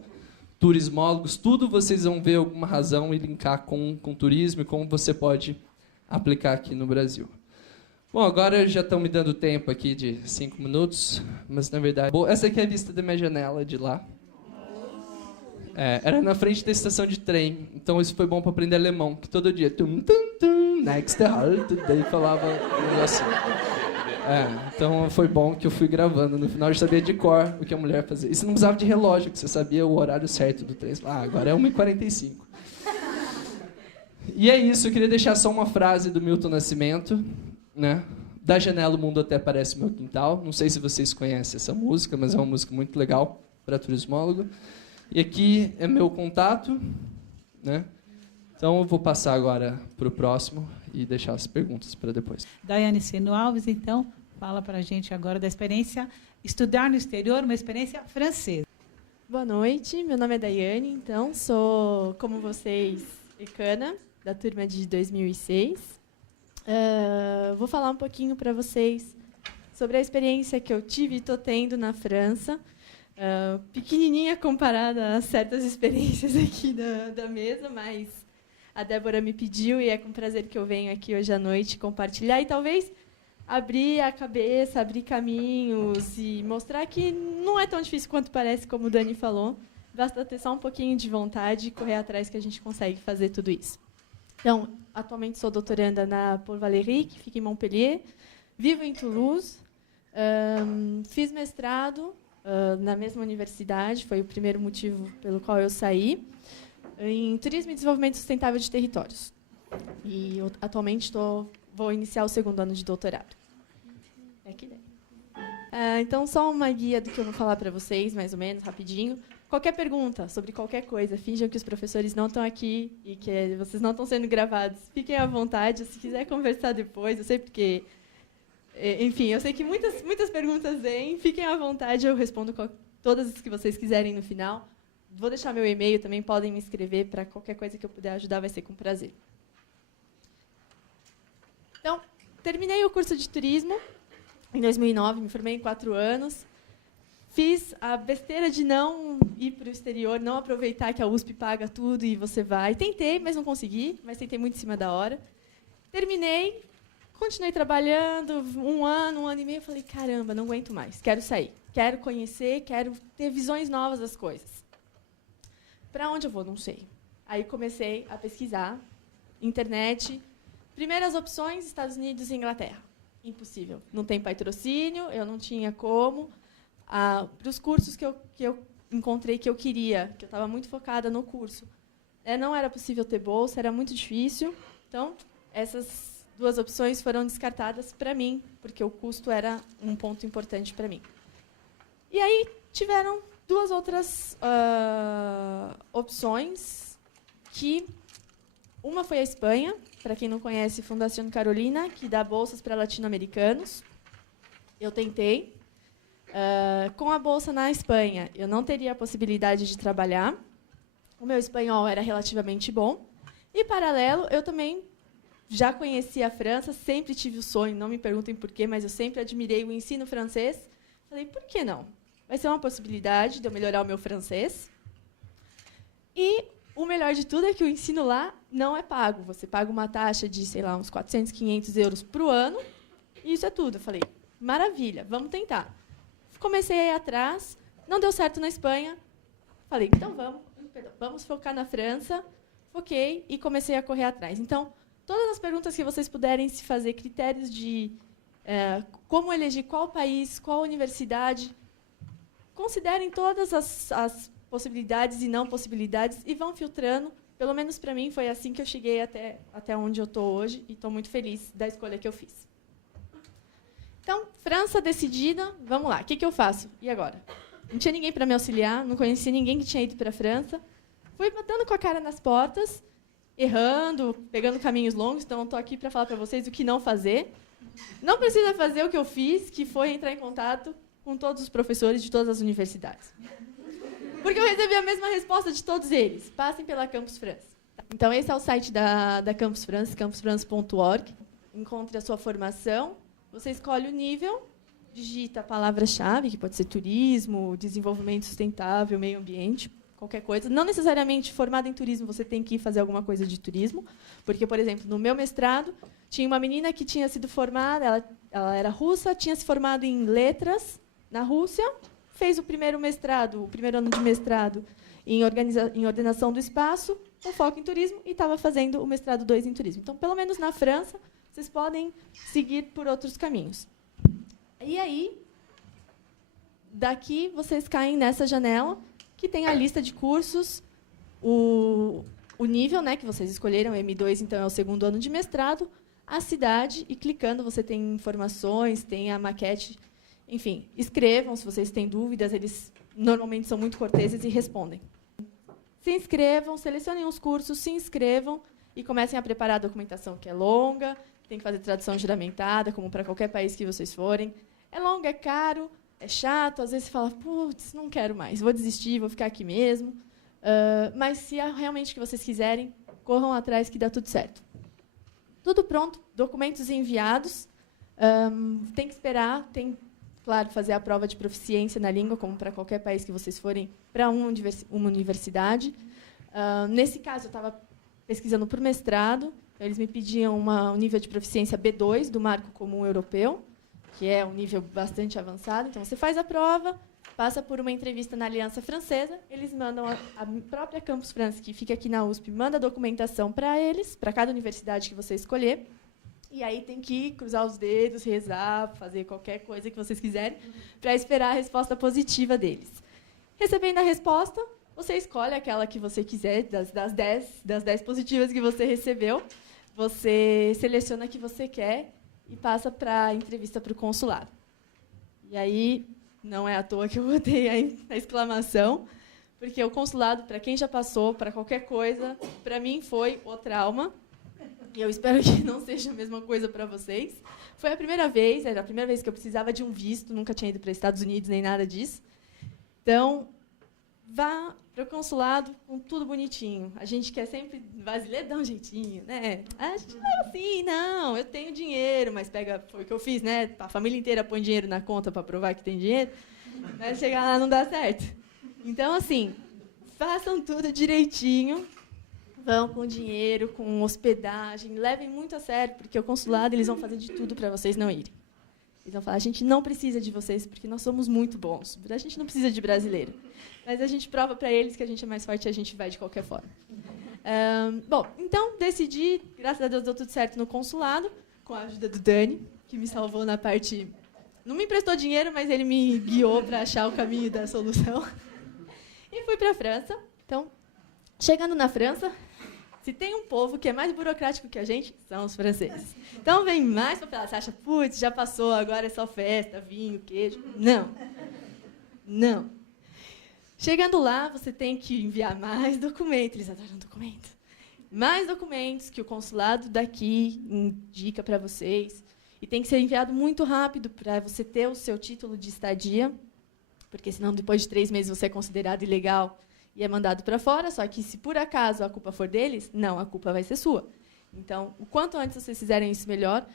turismólogos, tudo vocês vão ver alguma razão e linkar com turismo e como você pode aplicar aqui no Brasil. Bom, agora já estão me dando tempo aqui de 5 minutos, mas na verdade... essa aqui é a vista da minha janela de lá. Era na frente da estação de trem, então isso foi bom para aprender alemão, que todo dia... Tum, tum, tum, next halt, daí falava um negócio. Então foi bom que eu fui gravando. No final eu sabia de cor o que a mulher fazia. E você não precisava de relógio, que você sabia o horário certo do trem. Agora é 1h45. E é isso, eu queria deixar só uma frase do Milton Nascimento, né? Da janela o mundo até parece meu quintal. Não sei se vocês conhecem essa música, mas é uma música muito legal para turismólogo. E aqui é meu contato, né? Então eu vou passar agora para o próximo e deixar as perguntas para depois. Daiane Seno Alves, então, fala para a gente agora da experiência estudar no exterior, uma experiência francesa. Boa noite, meu nome é Daiane, então sou, como vocês, ecana, da turma de 2006. Vou falar um pouquinho para vocês sobre a experiência que eu tive e estou tendo na França. Pequenininha comparada a certas experiências aqui da mesa, mas a Débora me pediu e é com prazer que eu venho aqui hoje à noite compartilhar e talvez abrir a cabeça, abrir caminhos e mostrar que não é tão difícil quanto parece, como o Dani falou. Basta ter só um pouquinho de vontade e correr atrás que a gente consegue fazer tudo isso. Então, atualmente sou doutoranda na Paul Valéry, que fica em Montpellier. Vivo em Toulouse. Fiz mestrado na mesma universidade, foi o primeiro motivo pelo qual eu saí, em Turismo e Desenvolvimento Sustentável de Territórios. E eu, atualmente vou iniciar o 2º ano de doutorado. Então, só uma guia do que eu vou falar para vocês, mais ou menos, rapidinho. Qualquer pergunta sobre qualquer coisa, finjam que os professores não estão aqui e que vocês não estão sendo gravados. Fiquem à vontade, se quiser conversar depois, eu sei porque... Enfim, eu sei que muitas perguntas vêm, fiquem à vontade, eu respondo todas as que vocês quiserem no final. Vou deixar meu e-mail, também podem me escrever para qualquer coisa que eu puder ajudar, vai ser com prazer. Então, terminei o curso de turismo em 2009, me formei em 4 anos. Fiz a besteira de não ir para o exterior, não aproveitar que a USP paga tudo e você vai. Tentei, mas não consegui, mas tentei muito em cima da hora. Terminei, continuei trabalhando, um ano e meio, falei, caramba, não aguento mais, quero sair, quero conhecer, quero ter visões novas das coisas. Para onde eu vou? Não sei. Aí comecei a pesquisar, internet, primeiras opções, Estados Unidos e Inglaterra. Impossível, não tem patrocínio, eu não tinha como. Para os cursos que eu encontrei que eu queria, que eu estava muito focada no curso, não era possível ter bolsa, era muito difícil. Então, essas 2 opções foram descartadas para mim, porque o custo era um ponto importante para mim. E aí tiveram 2 outras opções, que uma foi a Espanha, para quem não conhece, Fundación Carolina, que dá bolsas para latino-americanos. Eu tentei. Com a bolsa na Espanha, eu não teria a possibilidade de trabalhar. O meu espanhol era relativamente bom. E, paralelo, eu também já conhecia a França, sempre tive o sonho, não me perguntem por quê, mas eu sempre admirei o ensino francês. Falei, por que não? Vai ser uma possibilidade de eu melhorar o meu francês. E o melhor de tudo é que o ensino lá não é pago. Você paga uma taxa de, sei lá, uns 400, 500 euros por ano, e isso é tudo. Eu falei, maravilha, vamos tentar. Comecei a ir atrás, não deu certo na Espanha. Falei, então vamos focar na França. Foquei e comecei a correr atrás. Então, todas as perguntas que vocês puderem se fazer, critérios de como eleger qual país, qual universidade, considerem todas as possibilidades e não possibilidades, e vão filtrando. Pelo menos para mim foi assim que eu cheguei até onde eu estou hoje, e estou muito feliz da escolha que eu fiz. Então, França decidida, vamos lá, o que eu faço? E agora? Não tinha ninguém para me auxiliar, não conhecia ninguém que tinha ido para a França. Fui batendo com a cara nas portas, errando, pegando caminhos longos, então estou aqui para falar para vocês o que não fazer. Não precisa fazer o que eu fiz, que foi entrar em contato com todos os professores de todas as universidades. Porque eu recebi a mesma resposta de todos eles. Passem pela Campus France. Então, esse é o site da Campus France, campusfrance.org. Encontre a sua formação. Você escolhe o nível, digita a palavra-chave, que pode ser turismo, desenvolvimento sustentável, meio ambiente, qualquer coisa. Não necessariamente formado em turismo, você tem que ir fazer alguma coisa de turismo. Porque, por exemplo, no meu mestrado, tinha uma menina que tinha sido formada, ela era russa, tinha se formado em letras na Rússia, fez o primeiro ano de mestrado em ordenação do espaço, com foco em turismo, e estava fazendo o mestrado 2 em turismo. Então, pelo menos na França, vocês podem seguir por outros caminhos. E aí, daqui, vocês caem nessa janela, que tem a lista de cursos, o nível, né, que vocês escolheram, M2, então é o segundo ano de mestrado, a cidade, e clicando você tem informações, tem a maquete. Enfim, escrevam se vocês têm dúvidas, eles normalmente são muito corteses e respondem. Se inscrevam, selecionem os cursos, se inscrevam e comecem a preparar a documentação, que é longa, tem que fazer tradução juramentada, como para qualquer país que vocês forem. É longo, é caro, é chato, às vezes você fala, putz, não quero mais, vou desistir, vou ficar aqui mesmo. Mas, se é realmente o que vocês quiserem, corram atrás que dá tudo certo. Tudo pronto, documentos enviados. Tem que esperar, tem, claro, fazer a prova de proficiência na língua, como para qualquer país que vocês forem para uma universidade. Nesse caso, eu estava pesquisando por mestrado, então eles me pediam um nível de proficiência B2 do Marco Comum Europeu, que é um nível bastante avançado. Então, você faz a prova, passa por uma entrevista na Aliança Francesa, eles mandam a própria Campus France, que fica aqui na USP, manda a documentação para eles, para cada universidade que você escolher, e aí tem que cruzar os dedos, rezar, fazer qualquer coisa que vocês quiserem, para esperar a resposta positiva deles. Recebendo a resposta, você escolhe aquela que você quiser, das 10 positivas que você recebeu, você seleciona a que você quer e passa para a entrevista para o consulado. E aí, não é à toa que eu botei a exclamação, porque o consulado, para quem já passou, para qualquer coisa, para mim foi o trauma. E eu espero que não seja a mesma coisa para vocês. Foi a primeira vez, era a primeira vez que eu precisava de um visto, nunca tinha ido para os Estados Unidos nem nada disso. Então, vá para o consulado com tudo bonitinho. A gente quer sempre, brasileiro dá um jeitinho, né? A gente não é assim, não, eu tenho dinheiro, mas foi o que eu fiz, né? A família inteira põe dinheiro na conta para provar que tem dinheiro, mas chegar lá não dá certo. Então, assim, façam tudo direitinho, vão com dinheiro, com hospedagem, levem muito a sério, porque o consulado, eles vão fazer de tudo para vocês não irem. Eles vão falar, a gente não precisa de vocês, porque nós somos muito bons. A gente não precisa de brasileiro. Mas a gente prova para eles que a gente é mais forte e a gente vai de qualquer forma. Bom, então, decidi, graças a Deus deu tudo certo no consulado, com a ajuda do Dani, que me salvou na parte... Não me emprestou dinheiro, mas ele me guiou para achar o caminho da solução. E fui para a França. Então, chegando na França, se tem um povo que é mais burocrático que a gente, são os franceses. Então, vem mais papelada. Você acha, putz, já passou, agora é só festa, vinho, queijo. Não. Não. Chegando lá, você tem que enviar mais documentos. Eles adoram documento. Mais documentos que o consulado daqui indica para vocês. E tem que ser enviado muito rápido para você ter o seu título de estadia, porque, senão, depois de 3 meses, você é considerado ilegal e é mandado para fora, só que, se por acaso a culpa for deles, não, a culpa vai ser sua. Então, o quanto antes vocês fizerem isso, melhor.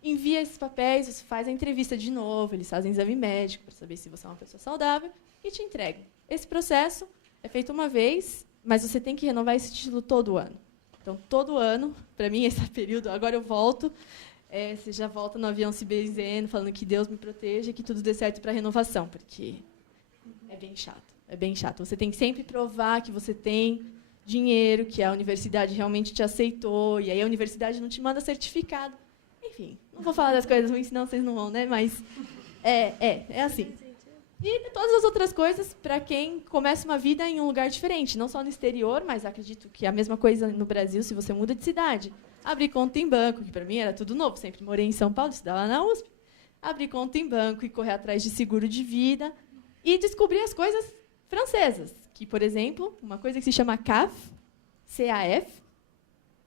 Envia esses papéis, você faz a entrevista de novo, eles fazem exame médico para saber se você é uma pessoa saudável e te entregam. Esse processo é feito uma vez, mas você tem que renovar esse título todo ano. Então, todo ano, para mim, esse período, agora eu volto, você já volta no avião se benzendo, falando que Deus me proteja e que tudo dê certo para a renovação, porque é bem chato. É bem chato. Você tem que sempre provar que você tem dinheiro, que a universidade realmente te aceitou, e aí a universidade não te manda certificado. Enfim, não vou falar das coisas ruins, senão vocês não vão, né? Mas é assim. E todas as outras coisas para quem começa uma vida em um lugar diferente, não só no exterior, mas acredito que é a mesma coisa no Brasil se você muda de cidade. Abrir conta em banco, que para mim era tudo novo, sempre morei em São Paulo, estudava na USP. Abrir conta em banco e correr atrás de seguro de vida e descobrir as coisas francesas, que, por exemplo, uma coisa que se chama CAF, CAF,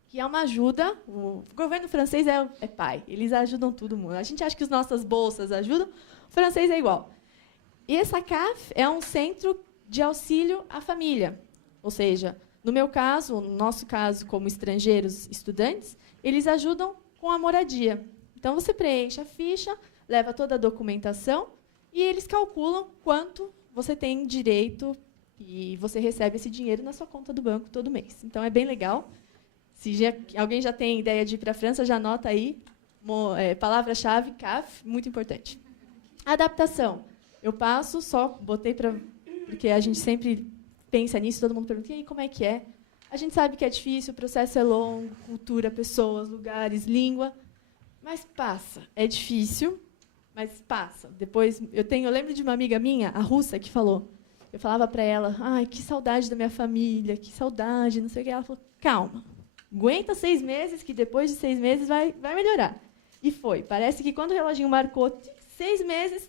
que é uma ajuda. O governo francês é pai, eles ajudam todo mundo. A gente acha que as nossas bolsas ajudam, o francês é igual. E essa CAF é um centro de auxílio à família. Ou seja, no meu caso, no nosso caso, como estrangeiros estudantes, eles ajudam com a moradia. Então, você preenche a ficha, leva toda a documentação e eles calculam quanto você tem direito e você recebe esse dinheiro na sua conta do banco todo mês. Então, é bem legal. Se alguém já tem ideia de ir para a França, já anota aí. Palavra-chave, CAF, muito importante. Adaptação. Eu passo, só botei para... Porque a gente sempre pensa nisso, todo mundo pergunta, e aí, como é que é? A gente sabe que é difícil, o processo é longo, cultura, pessoas, lugares, língua, mas passa. É difícil, mas passa. Depois, eu lembro de uma amiga minha, a russa, que falou, eu falava para ela, ai, que saudade da minha família, que saudade, não sei o que. Ela falou, calma, aguenta 6 meses, que depois de 6 meses vai melhorar. E foi. Parece que quando o reloginho marcou 6 meses,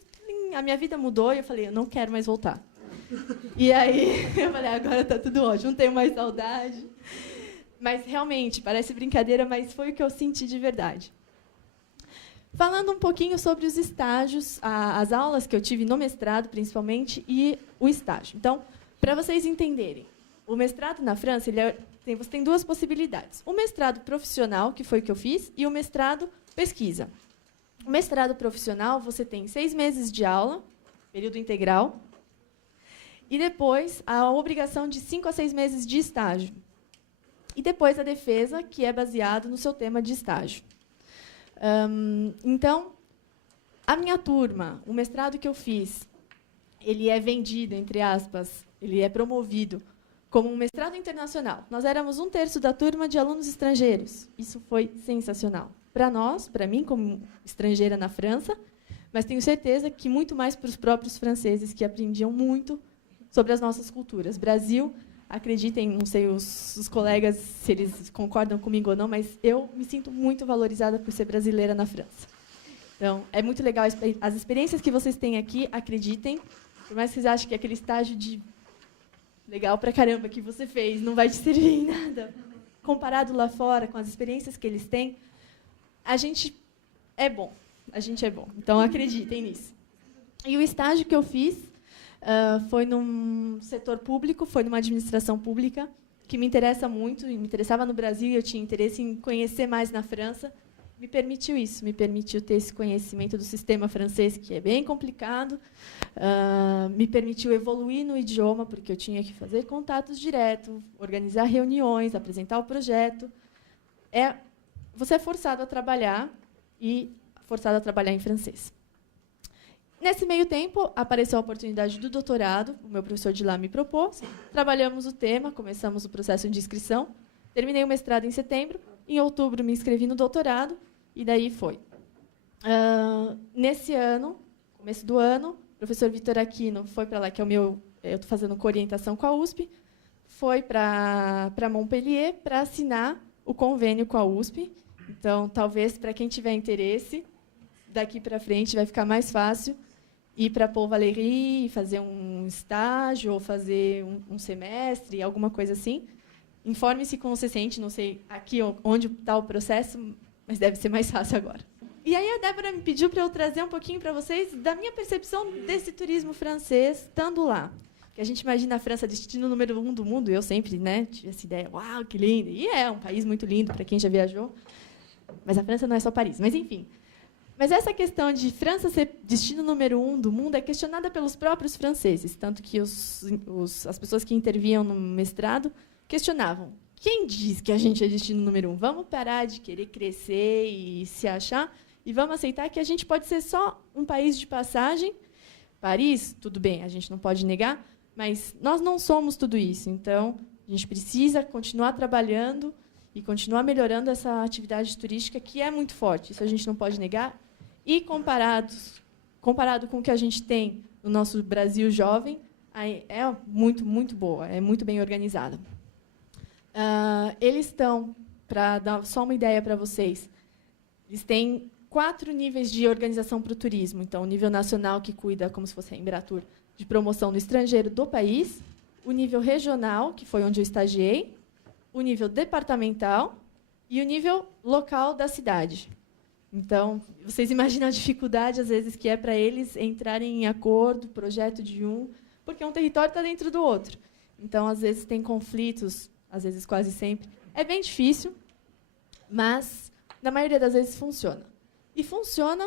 a minha vida mudou e eu falei, eu não quero mais voltar. E aí eu falei, agora está tudo ótimo, não tenho mais saudade. Mas realmente, parece brincadeira, mas foi o que eu senti de verdade. Falando um pouquinho sobre os estágios, as aulas que eu tive no mestrado, principalmente, e o estágio. Então, para vocês entenderem, o mestrado na França, você tem 2 possibilidades. O mestrado profissional, que foi o que eu fiz, e o mestrado pesquisa. O mestrado profissional, você tem 6 meses de aula, período integral, e depois a obrigação de 5 a 6 meses de estágio. E depois a defesa, que é baseado no seu tema de estágio. Então, a minha turma, o mestrado que eu fiz, ele é vendido, entre aspas, ele é promovido como um mestrado internacional. Nós éramos 1/3 da turma de alunos estrangeiros. Isso foi sensacional. Para nós, para mim, como estrangeira na França, mas tenho certeza que muito mais para os próprios franceses, que aprendiam muito sobre as nossas culturas. Brasil, acreditem, não sei os colegas se eles concordam comigo ou não, mas eu me sinto muito valorizada por ser brasileira na França. Então, é muito legal. As experiências que vocês têm aqui, acreditem, por mais que vocês achem que aquele estágio de legal pra caramba que você fez não vai te servir em nada, comparado lá fora com as experiências que eles têm, a gente é bom. A gente é bom. Então, acreditem nisso. E o estágio que eu fiz foi num setor público, foi numa administração pública, que me interessa muito, me interessava no Brasil, e eu tinha interesse em conhecer mais na França. Me permitiu isso, me permitiu ter esse conhecimento do sistema francês, que é bem complicado, me permitiu evoluir no idioma, porque eu tinha que fazer contatos diretos, organizar reuniões, apresentar o projeto. Você é forçado a trabalhar e forçado a trabalhar em francês. Nesse meio tempo, apareceu a oportunidade do doutorado, o meu professor de lá me propôs, trabalhamos o tema, começamos o processo de inscrição, terminei o mestrado em setembro, em outubro me inscrevi no doutorado, e daí foi. Nesse ano, começo do ano, o professor Vitor Aquino foi para lá, que é o meu... Eu estou fazendo co-orientação com a USP, foi para Montpellier para assinar o convênio com a USP. Então, talvez, para quem tiver interesse, daqui para frente vai ficar mais fácil ir para Paul Valéry, fazer um estágio, ou fazer um semestre, alguma coisa assim. Informe-se como você sente, não sei aqui onde está o processo, mas deve ser mais fácil agora. E aí a Débora me pediu para eu trazer um pouquinho para vocês da minha percepção desse turismo francês, estando lá. Que a gente imagina a França destino número 1 do mundo, eu sempre, tive essa ideia, uau, que lindo. E é um país muito lindo para quem já viajou, mas a França não é só Paris. Mas, enfim. Mas essa questão de França ser destino número 1 do mundo é questionada pelos próprios franceses, tanto que as pessoas que intervinham no mestrado questionavam. Quem diz que a gente é destino número 1? Vamos parar de querer crescer e se achar e vamos aceitar que a gente pode ser só um país de passagem. Paris, tudo bem, a gente não pode negar, mas nós não somos tudo isso. Então, a gente precisa continuar trabalhando e continuar melhorando essa atividade turística, que é muito forte. Isso a gente não pode negar. E comparado com o que a gente tem no nosso Brasil jovem, é muito, muito boa, é muito bem organizada. Eles estão, para dar só uma ideia para vocês, eles têm 4 níveis de organização para o turismo. Então, o nível nacional, que cuida, como se fosse a Embratur, de promoção no estrangeiro do país, o nível regional, que foi onde eu estagiei, o nível departamental e o nível local da cidade. Então, vocês imaginam a dificuldade, às vezes, que é para eles entrarem em acordo, projeto de um, porque um território está dentro do outro. Então, às vezes, tem conflitos, às vezes, quase sempre. É bem difícil, mas, na maioria das vezes, funciona. E funciona,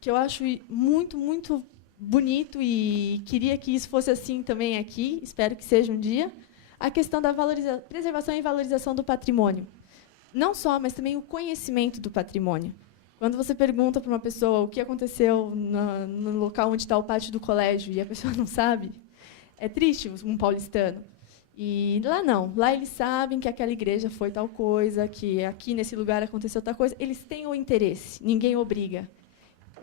que eu acho muito, muito bonito, e queria que isso fosse assim também aqui, espero que seja um dia, a questão da preservação e valorização do patrimônio. Não só, mas também o conhecimento do patrimônio. Quando você pergunta para uma pessoa o que aconteceu no local onde está o pátio do colégio e a pessoa não sabe, é triste um paulistano. E lá não. Lá eles sabem que aquela igreja foi tal coisa, que aqui nesse lugar aconteceu tal coisa. Eles têm o interesse, ninguém obriga.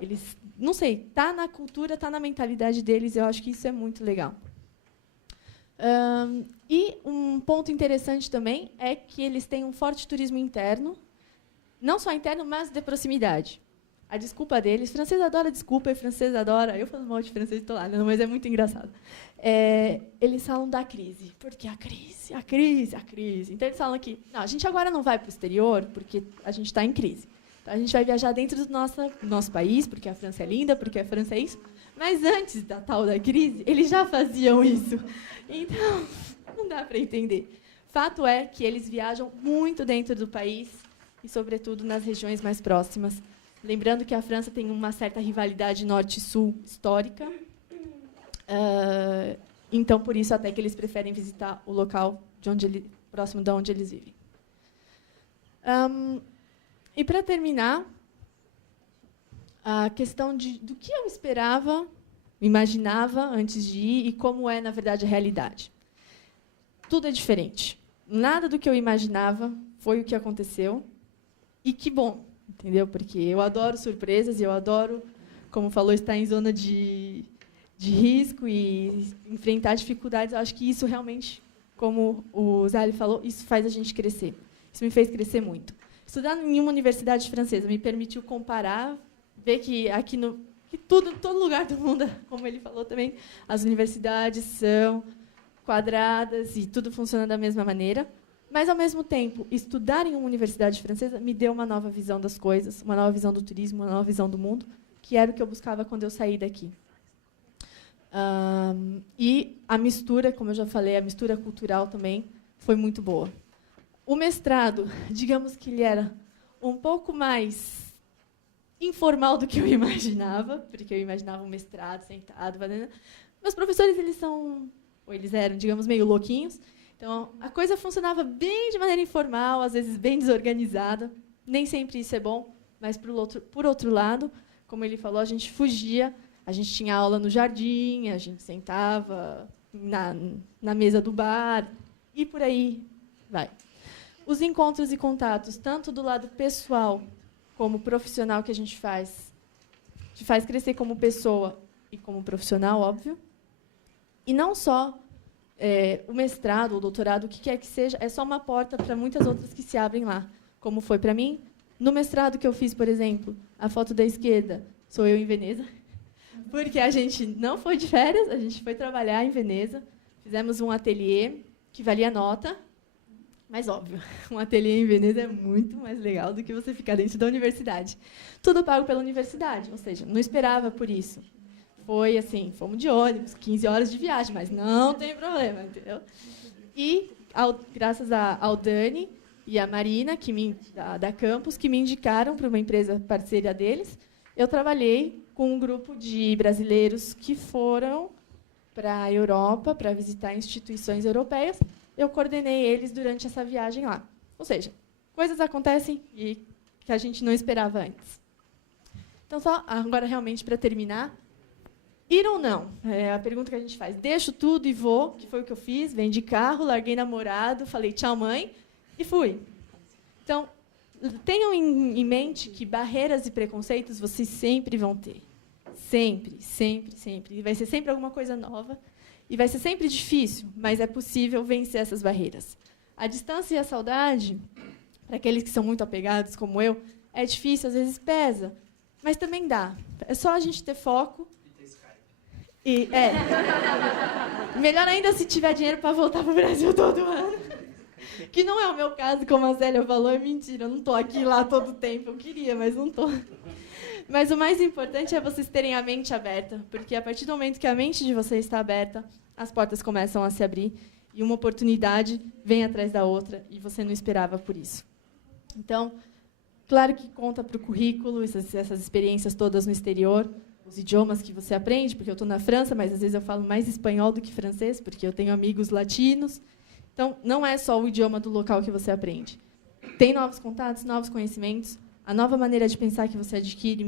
Eles, não sei, está na cultura, está na mentalidade deles, eu acho que isso é muito legal. E um ponto interessante também é que eles têm um forte turismo interno, não só interno, mas de proximidade. A desculpa deles, francês adora desculpa, e francês adora... Eu falo mal de francês, estou lá, não, mas é muito engraçado. Eles falam da crise, porque a crise. Então, eles falam que não, a gente agora não vai para o exterior, porque a gente está em crise. Então, a gente vai viajar dentro do nosso país, porque a França é linda, porque a França é isso. Mas, antes da tal da crise, eles já faziam isso. Então, não dá para entender. Fato é que eles viajam muito dentro do país, e, sobretudo, nas regiões mais próximas. Lembrando que a França tem uma certa rivalidade norte-sul histórica. Então, por isso, até que eles preferem visitar o local próximo de onde eles vivem. E, para terminar, a questão do que eu esperava, imaginava antes de ir e como é, na verdade, a realidade. Tudo é diferente. Nada do que eu imaginava foi o que aconteceu. E que bom, entendeu? Porque eu adoro surpresas e eu adoro, como falou, estar em zona de risco e enfrentar dificuldades. Eu acho que isso realmente, como o Zali falou, isso faz a gente crescer. Isso me fez crescer muito. Estudar em uma universidade francesa me permitiu comparar, ver que aqui todo lugar do mundo, como ele falou também, as universidades são quadradas e tudo funciona da mesma maneira. Mas, ao mesmo tempo, estudar em uma universidade francesa me deu uma nova visão das coisas, uma nova visão do turismo, uma nova visão do mundo, que era o que eu buscava quando eu saí daqui. E a mistura, como eu já falei, a mistura cultural também foi muito boa. O mestrado, digamos que ele era um pouco mais informal do que eu imaginava, porque eu imaginava um mestrado sentado, fazendo. Meus professores, eles eram, digamos, meio louquinhos. Então, a coisa funcionava bem de maneira informal, às vezes bem desorganizada. Nem sempre isso é bom, mas, por outro lado, como ele falou, a gente fugia, a gente tinha aula no jardim, a gente sentava na mesa do bar, e por aí vai. Os encontros e contatos, tanto do lado pessoal como profissional que a gente faz, te faz crescer como pessoa e como profissional, óbvio. E não só o mestrado, o doutorado, o que quer que seja, é só uma porta para muitas outras que se abrem lá, como foi para mim. No mestrado que eu fiz, por exemplo, a foto da esquerda, sou eu em Veneza, porque a gente não foi de férias, a gente foi trabalhar em Veneza, fizemos um ateliê que valia nota, mas, óbvio, um ateliê em Veneza é muito mais legal do que você ficar dentro da universidade. Tudo pago pela universidade, ou seja, não esperava por isso. Foi assim, fomos de ônibus, 15 horas de viagem, mas não tem problema, entendeu? E, graças ao Dani e à Marina, da Campus, que me indicaram para uma empresa parceira deles, eu trabalhei com um grupo de brasileiros que foram para a Europa para visitar instituições europeias. Eu coordenei eles durante essa viagem lá. Ou seja, coisas acontecem e que a gente não esperava antes. Então, só agora, realmente, para terminar, ir ou não? É a pergunta que a gente faz. Deixo tudo e vou, que foi o que eu fiz. Vem de carro, larguei namorado, falei tchau, mãe, e fui. Então, tenham em mente que barreiras e preconceitos vocês sempre vão ter. Sempre, sempre, sempre. E vai ser sempre alguma coisa nova. E vai ser sempre difícil, mas é possível vencer essas barreiras. A distância e a saudade, para aqueles que são muito apegados, como eu, é difícil, às vezes pesa, mas também dá. É só a gente ter foco. Melhor ainda se tiver dinheiro para voltar para o Brasil todo ano. Que não é o meu caso, como a Zélia falou, é mentira. Eu não estou aqui lá todo o tempo. Eu queria, mas não estou. Mas o mais importante é vocês terem a mente aberta, porque a partir do momento que a mente de vocês está aberta, as portas começam a se abrir e uma oportunidade vem atrás da outra e você não esperava por isso. Então, claro que conta para o currículo, essas experiências todas no exterior, os idiomas que você aprende, porque eu estou na França, mas às vezes eu falo mais espanhol do que francês, porque eu tenho amigos latinos. Então, não é só o idioma do local que você aprende. Tem novos contatos, novos conhecimentos, a nova maneira de pensar que você adquire,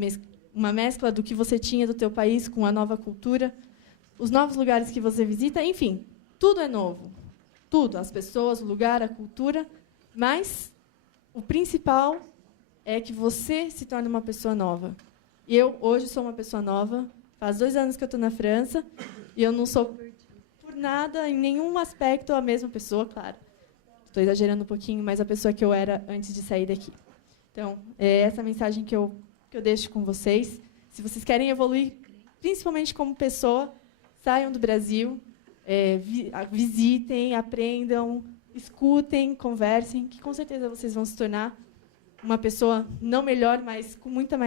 uma mescla do que você tinha do teu país com a nova cultura, os novos lugares que você visita, enfim, tudo é novo. Tudo, as pessoas, o lugar, a cultura, mas o principal é que você se torne uma pessoa nova. E eu, hoje, sou uma pessoa nova, faz 2 anos que eu estou na França, e eu não sou, por nada, em nenhum aspecto, a mesma pessoa, claro. Estou exagerando um pouquinho, mas a pessoa que eu era antes de sair daqui. Então, é essa mensagem que eu deixo com vocês. Se vocês querem evoluir, principalmente como pessoa, saiam do Brasil, visitem, aprendam, escutem, conversem, que com certeza vocês vão se tornar uma pessoa não melhor, mas com muito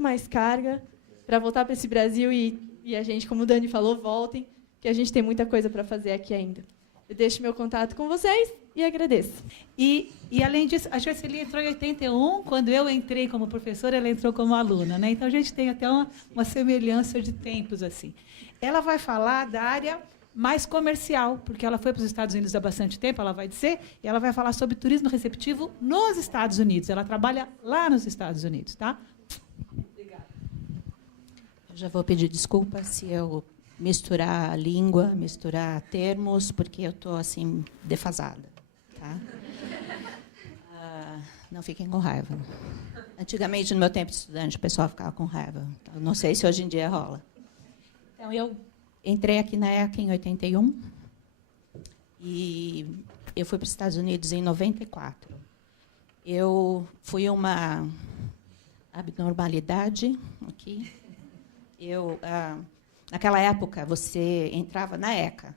mais carga para voltar para esse Brasil e a gente, como o Dani falou, voltem, que a gente tem muita coisa para fazer aqui ainda. Eu deixo meu contato com vocês e agradeço. E além disso, a Joycely entrou em 81, quando eu entrei como professora, ela entrou como aluna, né? Então, a gente tem até uma semelhança de tempos, assim. Ela vai falar da área mais comercial, porque ela foi para os Estados Unidos há bastante tempo, ela vai dizer, e ela vai falar sobre turismo receptivo nos Estados Unidos. Ela trabalha lá nos Estados Unidos, tá? Obrigada. Eu já vou pedir desculpa se eu misturar a língua, misturar termos, porque eu estou assim defasada, tá? Não fiquem com raiva. Antigamente, no meu tempo de estudante, o pessoal ficava com raiva. Então, não sei se hoje em dia rola. Então, eu entrei aqui na ECA em 81 e eu fui para os Estados Unidos em 94. Eu fui uma abnormalidade aqui. Naquela época, você entrava na ECA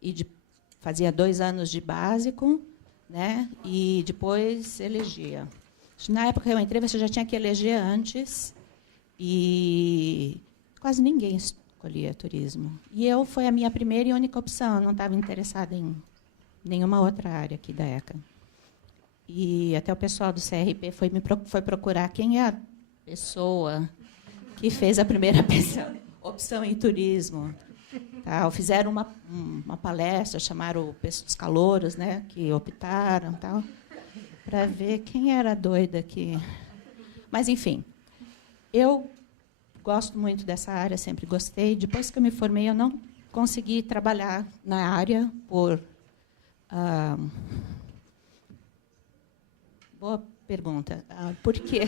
e fazia 2 anos de básico, né? E depois elegia. Na época que eu entrei, você já tinha que eleger antes e quase ninguém escolhia turismo. E foi a minha primeira e única opção. Eu não estava interessada em nenhuma outra área aqui da ECA. E até o pessoal do CRP foi procurar quem é a pessoa que fez a primeira opção em turismo. Tá? Fizeram uma palestra, chamaram os calouros, né, que optaram, tal, para ver quem era a doida aqui. Mas, enfim, eu gosto muito dessa área, sempre gostei. Depois que eu me formei, eu não consegui trabalhar na área por... Boa pergunta. Por quê?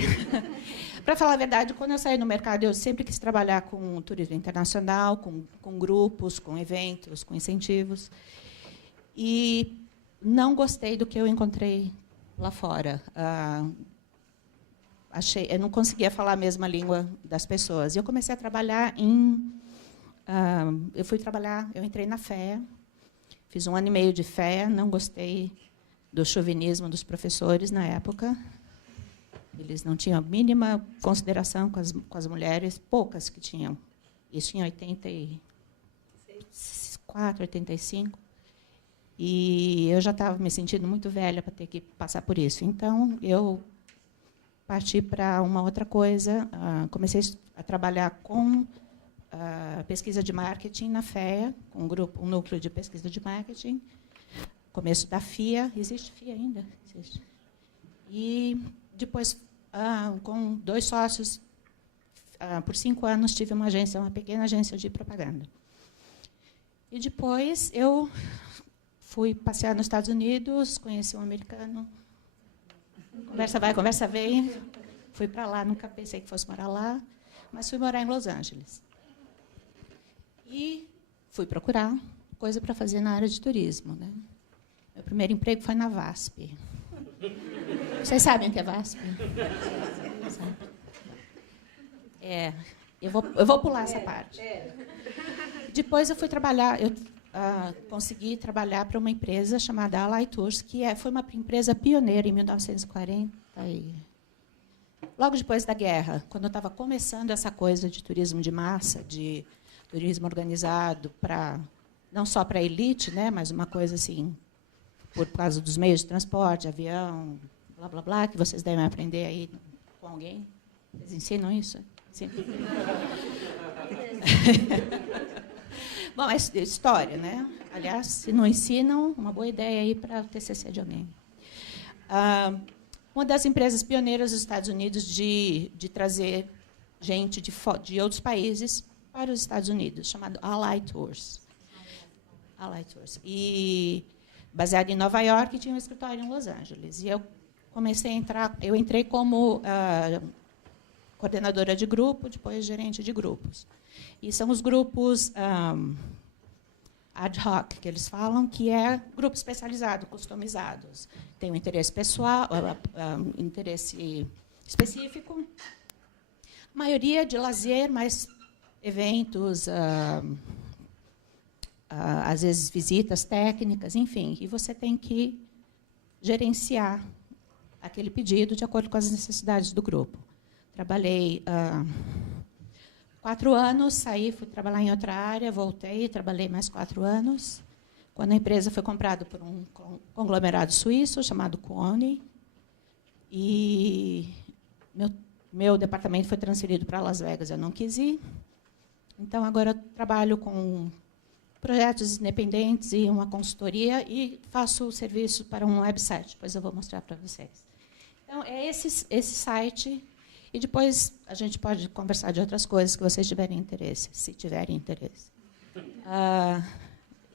Para falar a verdade, quando eu saí no mercado, eu sempre quis trabalhar com turismo internacional, com grupos, com eventos, com incentivos. E não gostei do que eu encontrei lá fora. Eu não conseguia falar a mesma língua das pessoas. E eu comecei a trabalhar eu entrei na FEA, fiz 1 ano e meio de FEA, não gostei do chauvinismo dos professores na época. Eles não tinham a mínima consideração com as mulheres, poucas que tinham. Isso em 84, 85. E eu já estava me sentindo muito velha para ter que passar por isso. Então, eu parti para uma outra coisa. Comecei a trabalhar com pesquisa de marketing na FEA, com um núcleo de pesquisa de marketing. Começo da FIA. Existe FIA ainda? Existe. E depois, com 2 sócios, por 5 anos, tive uma pequena agência de propaganda. E depois eu fui passear nos Estados Unidos, conheci um americano. Conversa vai, conversa vem. Fui para lá, nunca pensei que fosse morar lá. mas fui morar em Los Angeles. E fui procurar coisa para fazer na área de turismo, né? Meu primeiro emprego foi na VASP. Vocês sabem o que é VASP? Sabe? Eu vou pular essa parte. Depois eu fui trabalhar, consegui trabalhar para uma empresa chamada Ally Tours, que foi uma empresa pioneira em 1940. Logo depois da guerra, quando eu estava começando essa coisa de turismo de massa, de turismo organizado, não só para a elite, né, mas uma coisa assim, por causa dos meios de transporte, avião, blá, blá, blá, que vocês devem aprender aí com alguém. Eles ensinam isso? Sim. Bom, é história, né? Aliás, se não ensinam, uma boa ideia aí para o TCC de alguém. Uma das empresas pioneiras dos Estados Unidos de trazer gente de outros países para os Estados Unidos, chamado Ally Tours. Ally Tours. E baseado em Nova York, e tinha um escritório em Los Angeles. E eu entrei como coordenadora de grupo, depois gerente de grupos. E são os grupos ad hoc, que eles falam, que é grupo especializado, customizados. Tem um interesse pessoal, interesse específico, maioria de lazer, mas eventos, às vezes visitas técnicas, enfim. E você tem que gerenciar aquele pedido de acordo com as necessidades do grupo. Trabalhei 4 anos, saí, fui trabalhar em outra área, voltei, trabalhei mais 4 anos. Quando a empresa foi comprada por um conglomerado suíço chamado Kuoni, e meu departamento foi transferido para Las Vegas, eu não quis ir. Então, agora eu trabalho com projetos independentes e uma consultoria e faço serviço para um website, depois eu vou mostrar para vocês. Então, é esse site. E depois a gente pode conversar de outras coisas que vocês tiverem interesse, se tiverem interesse.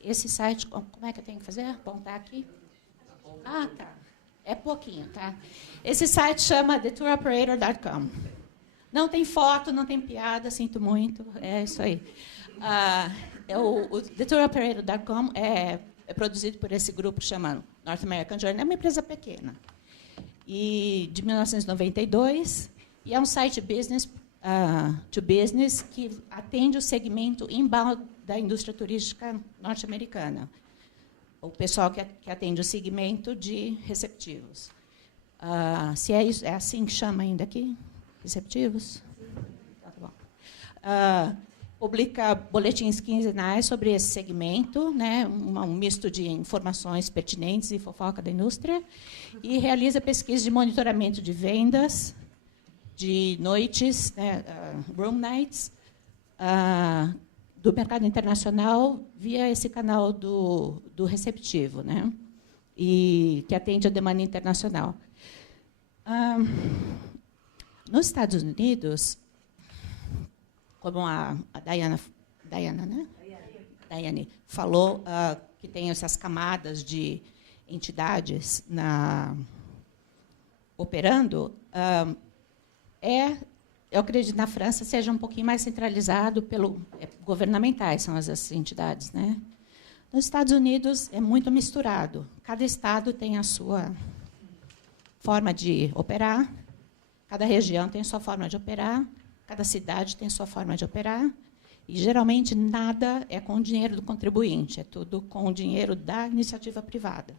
Esse site, como é que eu tenho que fazer? Apontar aqui? Ah, tá. É pouquinho, tá? Esse site chama thetouroperator.com. Não tem foto, não tem piada, sinto muito. É isso aí. O thetouroperator.com é produzido por esse grupo chamado North American Journey. É uma empresa pequena. E de 1992... E é um site business to business que atende o segmento inbound da indústria turística norte-americana. O pessoal que atende o segmento de receptivos. Se é isso, é assim que chama ainda aqui? Receptivos? Tá bom. Publica boletins quinzenais sobre esse segmento, né, um misto de informações pertinentes e fofoca da indústria, e realiza pesquisa de monitoramento de vendas, de noites, né, room nights, do mercado internacional via esse canal do receptivo, né, e que atende a demanda internacional. Nos Estados Unidos, como a Daiane, né? Daiane falou, que tem essas camadas de entidades operando, eu acredito que na França seja um pouquinho mais centralizado governamentais, são as entidades, né? Nos Estados Unidos é muito misturado. Cada estado tem a sua forma de operar, cada região tem a sua forma de operar, cada cidade tem a sua forma de operar, e geralmente nada é com o dinheiro do contribuinte, é tudo com o dinheiro da iniciativa privada.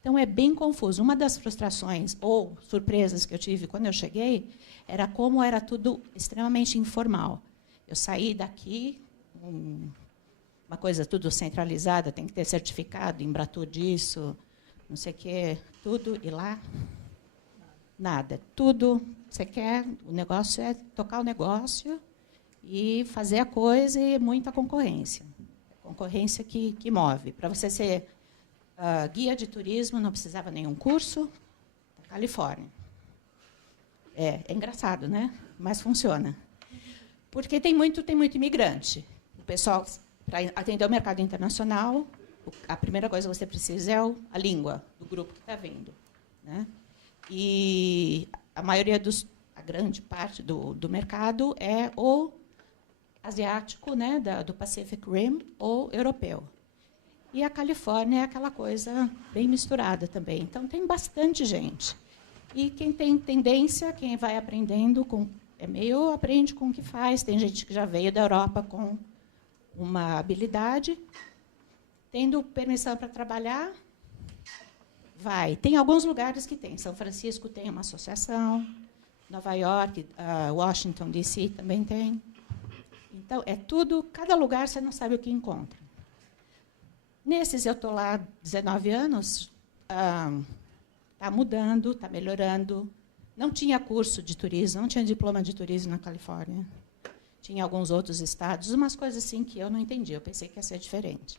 Então, é bem confuso. Uma das frustrações ou surpresas que eu tive quando eu cheguei era como era tudo extremamente informal. Eu saí daqui, uma coisa tudo centralizada, tem que ter certificado, Embratur disso, não sei o quê, tudo, e lá, nada. Tudo, você quer, o negócio é tocar o negócio e fazer a coisa, e muita concorrência. Concorrência que move. Para você ser guia de turismo, não precisava nenhum curso, da Califórnia. É engraçado, né? Mas funciona. Porque tem muito imigrante. O pessoal, para atender o mercado internacional, a primeira coisa que você precisa é a língua do grupo que está vindo, né? E a maioria a grande parte do mercado é ou asiático, né, do Pacific Rim, ou europeu. E a Califórnia é aquela coisa bem misturada também. Então, tem bastante gente. E quem tem tendência, quem vai aprendendo, aprende com o que faz. Tem gente que já veio da Europa com uma habilidade, tendo permissão para trabalhar, vai. Tem alguns lugares que tem. São Francisco tem uma associação, Nova York, Washington, D.C. também tem. Então, é tudo, cada lugar você não sabe o que encontra. Nesses, eu estou lá há 19 anos, está mudando, está melhorando. Não tinha curso de turismo, não tinha diploma de turismo na Califórnia. Tinha alguns outros estados, umas coisas assim que eu não entendi, eu pensei que ia ser diferente.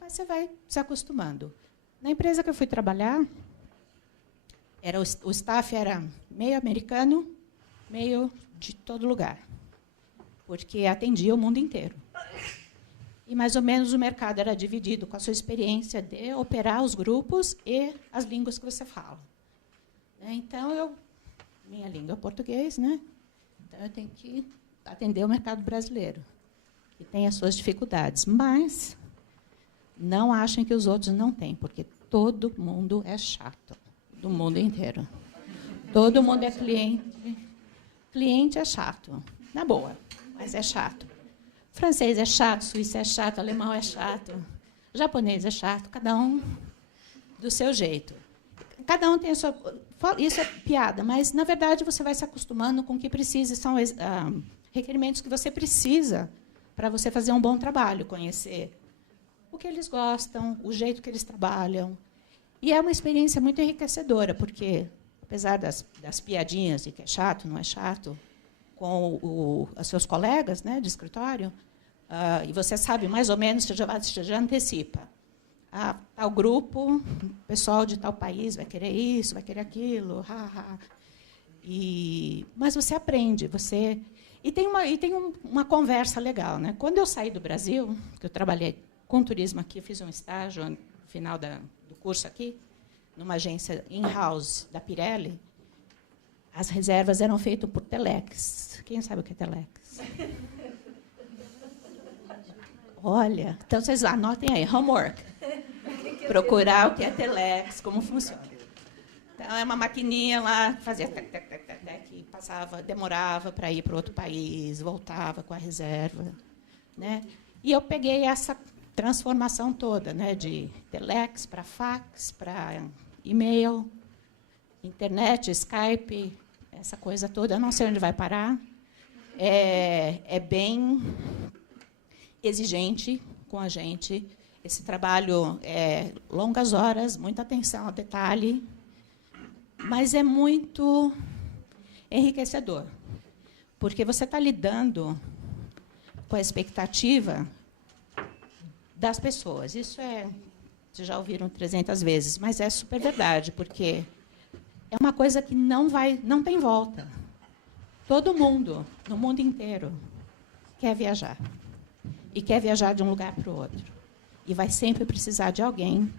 Mas você vai se acostumando. Na empresa que eu fui trabalhar, o staff era meio americano, meio de todo lugar, porque atendia o mundo inteiro. E, mais ou menos, o mercado era dividido com a sua experiência de operar os grupos e as línguas que você fala. Então, minha língua é português, né? Então, eu tenho que atender o mercado brasileiro, que tem as suas dificuldades. Mas não achem que os outros não têm, porque todo mundo é chato, do mundo inteiro. Todo mundo é cliente. Cliente é chato, na boa, mas é chato. Francês é chato, suíço é chato, alemão é chato, japonês é chato, cada um do seu jeito. Cada um tem a sua... Isso é piada, mas, na verdade, você vai se acostumando com o que precisa. São requerimentos que você precisa para você fazer um bom trabalho, conhecer o que eles gostam, o jeito que eles trabalham. E é uma experiência muito enriquecedora, porque, apesar das piadinhas de que é chato, não é chato, com os seus colegas, né, de escritório, e você sabe mais ou menos, você já antecipa. Tal grupo, o pessoal de tal país vai querer isso, vai querer aquilo. Mas você aprende, e tem uma conversa legal, né? Quando eu saí do Brasil, que eu trabalhei com turismo aqui, fiz um estágio no final do curso aqui, numa agência in-house da Pirelli, as reservas eram feitas por telex. Quem sabe o que é telex? Olha, então vocês anotem aí, homework. Procurar o que é telex, como funciona. Então, é uma maquininha lá, fazia que passava, demorava para ir para outro país, voltava com a reserva, né? E eu peguei essa transformação toda, né, de telex para fax, para e-mail, internet, Skype, essa coisa toda. Eu não sei onde vai parar. É bem exigente com a gente. Esse trabalho é longas horas, muita atenção ao detalhe, mas é muito enriquecedor, porque você está lidando com a expectativa das pessoas. Isso vocês já ouviram 300 vezes, mas é super verdade, porque é uma coisa que não tem volta. Todo mundo, no mundo inteiro, quer viajar. E quer viajar de um lugar para o outro. E vai sempre precisar de alguém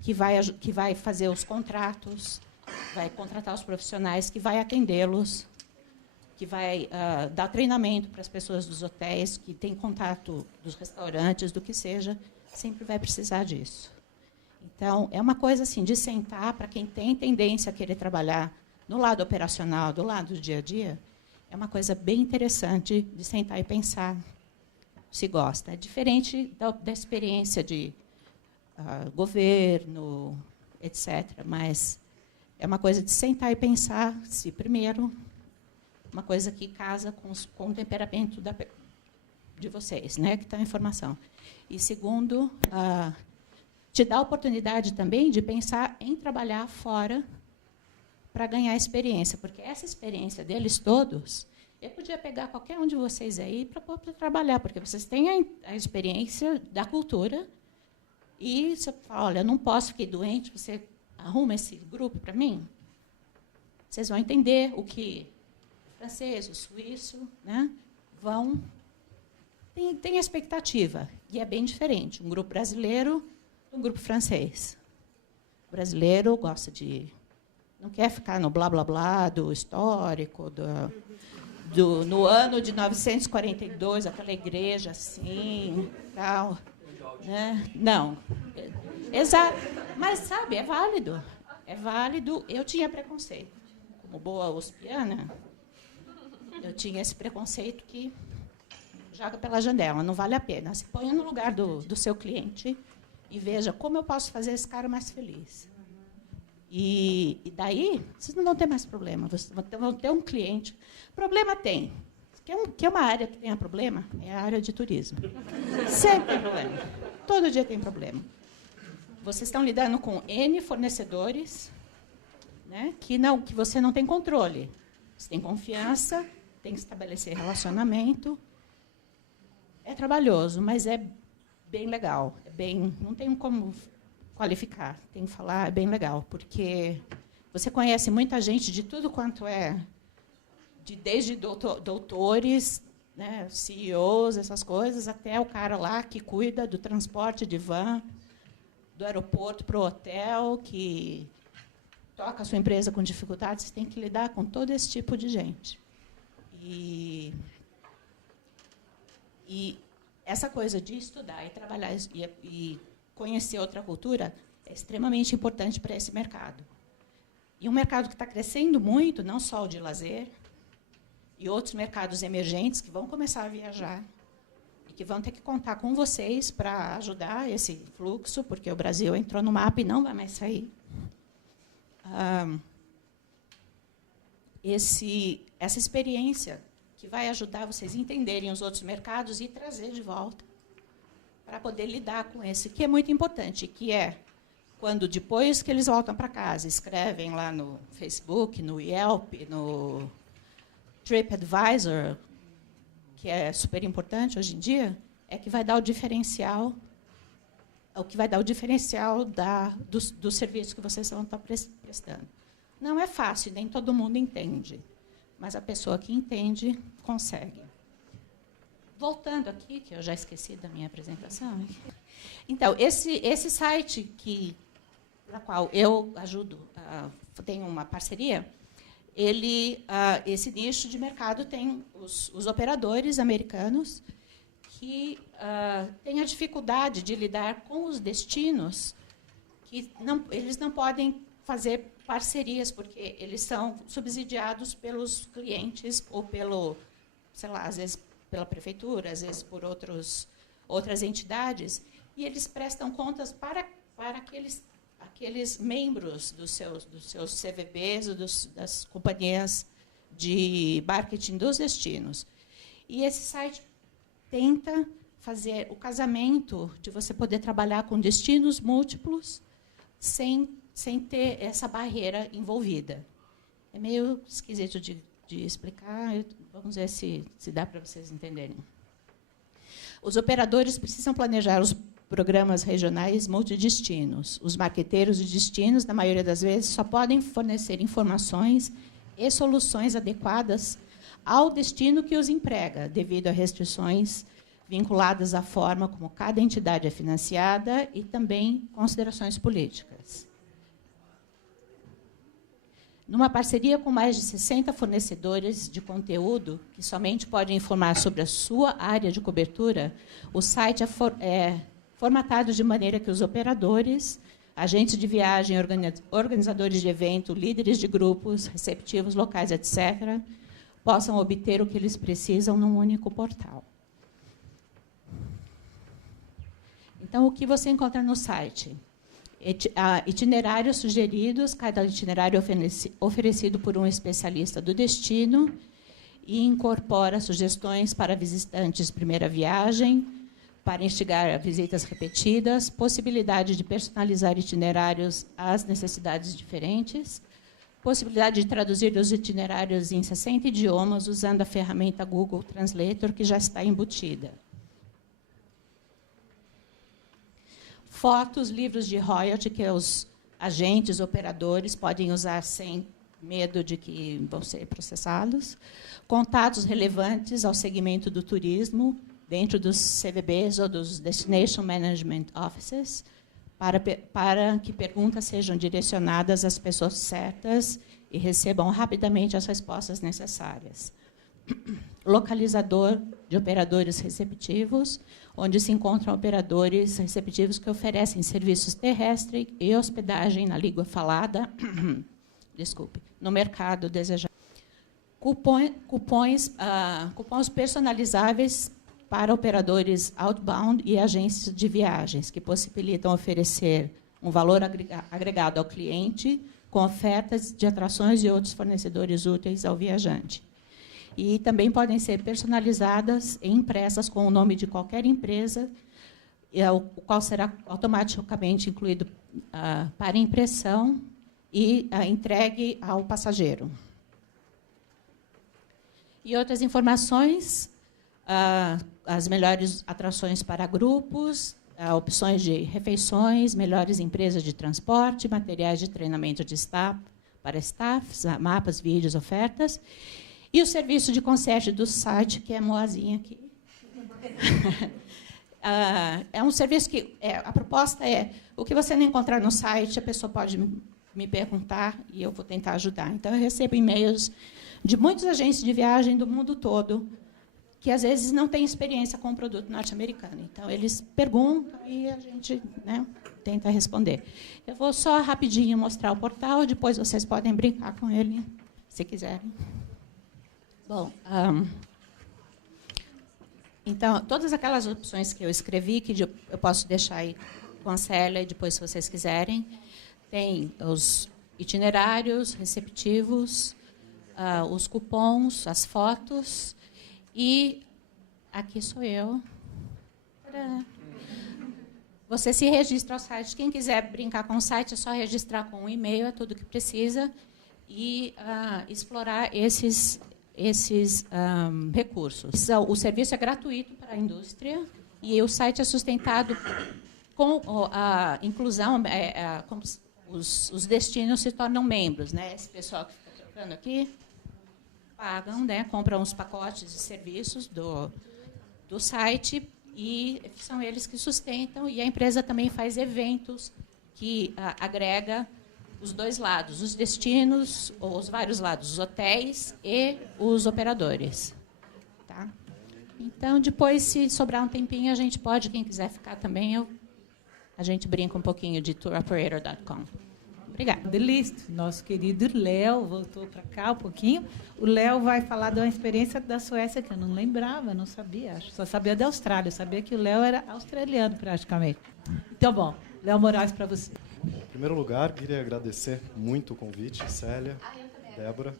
que vai fazer os contratos, vai contratar os profissionais, que vai atendê-los, que vai dar treinamento para as pessoas dos hotéis, que tem contato dos restaurantes, do que seja, sempre vai precisar disso. Então, é uma coisa assim, de sentar, para quem tem tendência a querer trabalhar no lado operacional, do lado do dia a dia, é uma coisa bem interessante de sentar e pensar se gosta. É diferente da experiência de governo, etc., mas é uma coisa de sentar e pensar se, primeiro, uma coisa que casa com o temperamento de vocês, né, que estão em formação. E, segundo, te dá a oportunidade também de pensar em trabalhar fora para ganhar experiência, porque essa experiência deles todos, eu podia pegar qualquer um de vocês aí para trabalhar, porque vocês têm a experiência da cultura e você fala, olha, eu não posso, fiquei doente, você arruma esse grupo para mim? Vocês vão entender o que o francês, o suíço, né, tem a expectativa, e é bem diferente. Um grupo brasileiro, um grupo francês. O brasileiro gosta de não quer ficar no blá, blá, blá do histórico, no ano de 942, aquela igreja assim, tal. Né? Não. Exato. Mas, sabe, é válido. É válido. Eu tinha preconceito. Como boa uspiana, eu tinha esse preconceito que joga pela janela, não vale a pena. Se ponha no lugar do seu cliente e veja como eu posso fazer esse cara mais feliz. E daí, vocês não vão ter mais problema. Vocês vão ter um cliente. Problema tem. Que é uma área que tenha problema, é a área de turismo. Sempre tem problema. Todo dia tem problema. Vocês estão lidando com N fornecedores, né, que você não tem controle. Você tem confiança, tem que estabelecer relacionamento. É trabalhoso, mas é bem legal. Não tem como qualificar, tem que falar, é bem legal, porque você conhece muita gente de tudo quanto é, desde doutores, né, CEOs, essas coisas, até o cara lá que cuida do transporte de van, do aeroporto para o hotel, que toca a sua empresa com dificuldades, você tem que lidar com todo esse tipo de gente. E essa coisa de estudar e trabalhar e conhecer outra cultura é extremamente importante para esse mercado. E um mercado que está crescendo muito, não só o de lazer, e outros mercados emergentes que vão começar a viajar e que vão ter que contar com vocês para ajudar esse fluxo, porque o Brasil entrou no mapa e não vai mais sair. Essa experiência que vai ajudar vocês a entenderem os outros mercados e trazer de volta para poder lidar com esse, que é muito importante, que é quando, depois que eles voltam para casa, escrevem lá no Facebook, no Yelp, no TripAdvisor, que é super importante hoje em dia, é que vai dar o diferencial, do serviço que vocês vão estar prestando. Não é fácil, nem todo mundo entende, mas a pessoa que entende consegue. Voltando aqui, que eu já esqueci da minha apresentação. Então, esse site na qual eu ajudo, tenho uma parceria, esse nicho de mercado tem os operadores americanos que têm a dificuldade de lidar com os destinos, que eles não podem fazer parcerias, porque eles são subsidiados pelos clientes ou sei lá, às vezes pela prefeitura, às vezes por outras entidades, e eles prestam contas para aqueles membros dos seus CVBs ou das companhias de marketing dos destinos. E esse site tenta fazer o casamento de você poder trabalhar com destinos múltiplos sem ter essa barreira envolvida. É meio esquisito de explicar, vamos ver se dá para vocês entenderem. Os operadores precisam planejar os programas regionais multidestinos. Os marqueteiros de destinos, na maioria das vezes, só podem fornecer informações e soluções adequadas ao destino que os emprega, devido a restrições vinculadas à forma como cada entidade é financiada e também considerações políticas. Numa parceria com mais de 60 fornecedores de conteúdo, que somente podem informar sobre a sua área de cobertura, o site é formatado de maneira que os operadores, agentes de viagem, organizadores de evento, líderes de grupos, receptivos locais, etc., possam obter o que eles precisam num único portal. Então, o que você encontra no site? Itinerários sugeridos, cada itinerário oferecido por um especialista do destino, e incorpora sugestões para visitantes primeira viagem, para instigar visitas repetidas, possibilidade de personalizar itinerários às necessidades diferentes, possibilidade de traduzir os itinerários em 60 idiomas usando a ferramenta Google Translator, que já está embutida. Fotos, livros de royalty que os agentes, operadores podem usar sem medo de que vão ser processados. Contatos relevantes ao segmento do turismo, dentro dos CVBs ou dos Destination Management Offices, para que perguntas sejam direcionadas às pessoas certas e recebam rapidamente as respostas necessárias. Localizador de operadores receptivos, onde se encontram operadores receptivos que oferecem serviços terrestres e hospedagem na língua falada, no mercado desejado. Cupons personalizáveis para operadores outbound e agências de viagens, que possibilitam oferecer um valor agregado ao cliente, com ofertas de atrações e outros fornecedores úteis ao viajante. E também podem ser personalizadas e impressas com o nome de qualquer empresa, o qual será automaticamente incluído para impressão e entregue ao passageiro. E outras informações, as melhores atrações para grupos, opções de refeições, melhores empresas de transporte, materiais de treinamento de staff, para staffs, mapas, vídeos, ofertas, e o serviço de concierge do site, que é a Moazinha aqui. É um serviço que a proposta é o que você não encontrar no site, a pessoa pode me perguntar e eu vou tentar ajudar. Então, eu recebo e-mails de muitas agências de viagem do mundo todo que, às vezes, não têm experiência com o produto norte-americano. Então, eles perguntam e a gente, né, tenta responder. Eu vou só rapidinho mostrar o portal, depois vocês podem brincar com ele, se quiserem. Bom, então, todas aquelas opções que eu escrevi, que eu posso deixar aí com a Célia, depois, se vocês quiserem, tem os itinerários receptivos, os cupons, as fotos, e aqui sou eu. Você se registra ao site. Quem quiser brincar com o site, é só registrar com um e-mail, é tudo que precisa, e explorar esses recursos. O serviço é gratuito para a indústria e o site é sustentado com a inclusão, os destinos se tornam membros, né? Esse pessoal que está trocando aqui pagam, né? Compram os pacotes de serviços do site e são eles que sustentam, e a empresa também faz eventos que agrega os dois lados, os destinos, ou os vários lados, os hotéis e os operadores. Tá? Então, depois, se sobrar um tempinho, a gente pode, quem quiser ficar também, a gente brinca um pouquinho de touroperator.com. Obrigada. Delícia. Nosso querido Léo voltou para cá um pouquinho. O Léo vai falar de uma experiência da Suécia que eu não lembrava, não sabia, acho. Só sabia da Austrália, eu sabia que o Léo era australiano, praticamente. Então, bom, Léo Moraes, para você. Em primeiro lugar, queria agradecer muito o convite, Célia, Débora.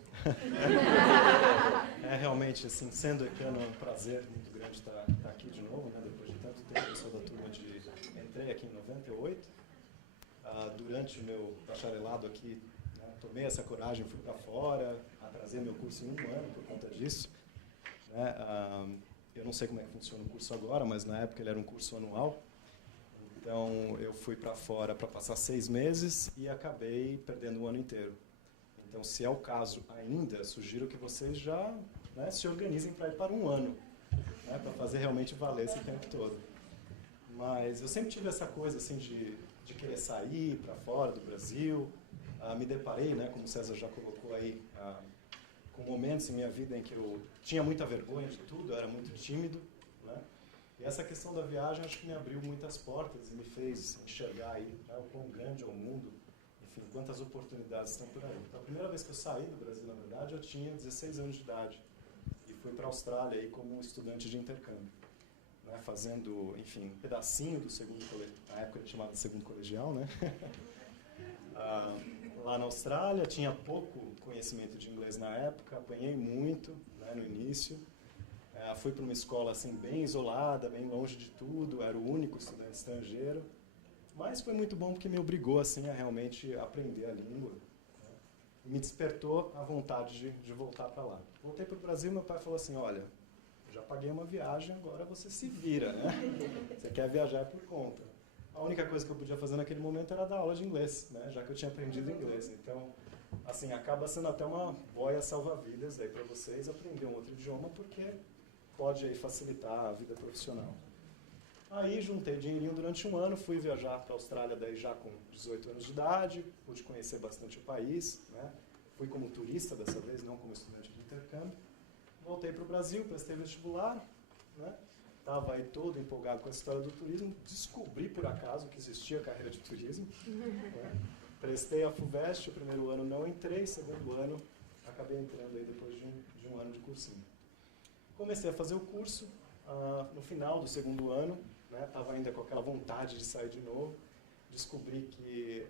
É realmente, assim, sendo ecano, é um prazer muito grande estar aqui de novo, né, depois de tanto tempo. Eu sou da turma entrei aqui em 98. Durante o meu bacharelado aqui, né, tomei essa coragem, fui para fora, atrasei meu curso em 1 ano por conta disso. Né, eu não sei como é que funciona o curso agora, mas na época ele era um curso anual. Então, eu fui para fora para passar 6 meses e acabei perdendo o ano inteiro. Então, se é o caso ainda, sugiro que vocês já, né, se organizem para ir para 1 ano, né, para fazer realmente valer esse tempo todo. Mas eu sempre tive essa coisa assim de querer sair para fora do Brasil. Me deparei, né, como o César já colocou aí, com momentos em minha vida em que eu tinha muita vergonha de tudo, eu era muito tímido. Né? E essa questão da viagem acho que me abriu muitas portas e me fez enxergar aí, né, o quão grande é o mundo, enfim, quantas oportunidades estão por aí. Então, a primeira vez que eu saí do Brasil, na verdade, eu tinha 16 anos de idade e fui para a Austrália aí como estudante de intercâmbio, né, fazendo, enfim, um pedacinho do segundo colegial, na época ele chamava de segundo colegial, né? Lá na Austrália, tinha pouco conhecimento de inglês na época, apanhei muito, né, no início. Fui para uma escola assim, bem isolada, bem longe de tudo, era o único estudante estrangeiro. Mas foi muito bom porque me obrigou assim, a realmente aprender a língua. Né, e me despertou a vontade de voltar para lá. Voltei para o Brasil e meu pai falou assim, olha, já paguei uma viagem, agora você se vira, né? Você quer viajar por conta. A única coisa que eu podia fazer naquele momento era dar aula de inglês, né? Já que eu tinha aprendido inglês. Então, assim, acaba sendo até uma boia salva-vidas aí para vocês aprender um outro idioma, porque pode aí facilitar a vida profissional. Aí juntei dinheirinho durante um ano, fui viajar para a Austrália daí já com 18 anos de idade, pude conhecer bastante o país, né? Fui como turista dessa vez, não como estudante de intercâmbio. Voltei para o Brasil, prestei vestibular, né? Estava aí todo empolgado com a história do turismo, descobri por acaso que existia carreira de turismo, né? Prestei a FUVEST, o primeiro ano não entrei, segundo ano acabei entrando aí depois de um ano de cursinho. Comecei a fazer o curso, no final do segundo ano, estava ainda com aquela vontade de sair de novo, descobri que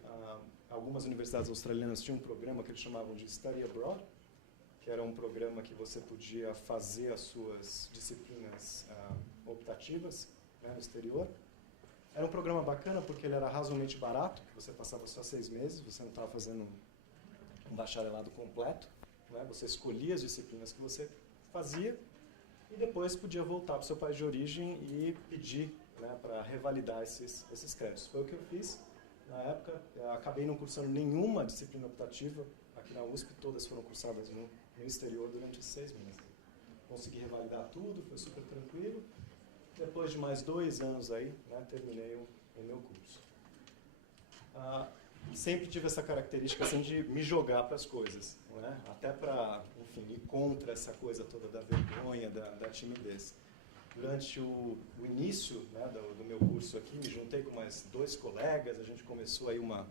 algumas universidades australianas tinham um programa que eles chamavam de Study Abroad, que era um programa que você podia fazer as suas disciplinas optativas, né, no exterior. Era um programa bacana porque ele era razoavelmente barato, que você passava só 6 meses, você não estava fazendo um bacharelado completo, né, você escolhia as disciplinas que você fazia e depois podia voltar para o seu país de origem e pedir, né, para revalidar esses créditos. Foi o que eu fiz. Na época, acabei não cursando nenhuma disciplina optativa aqui na USP, todas foram cursadas no exterior durante esses 6 meses. Consegui revalidar tudo, foi super tranquilo. Depois de mais 2 anos aí, né, terminei o meu curso. Sempre tive essa característica assim, de me jogar para as coisas, né? Até para, enfim, ir contra essa coisa toda da vergonha, da timidez. Durante o início, né, do meu curso aqui, me juntei com mais 2 colegas, a gente começou aí uma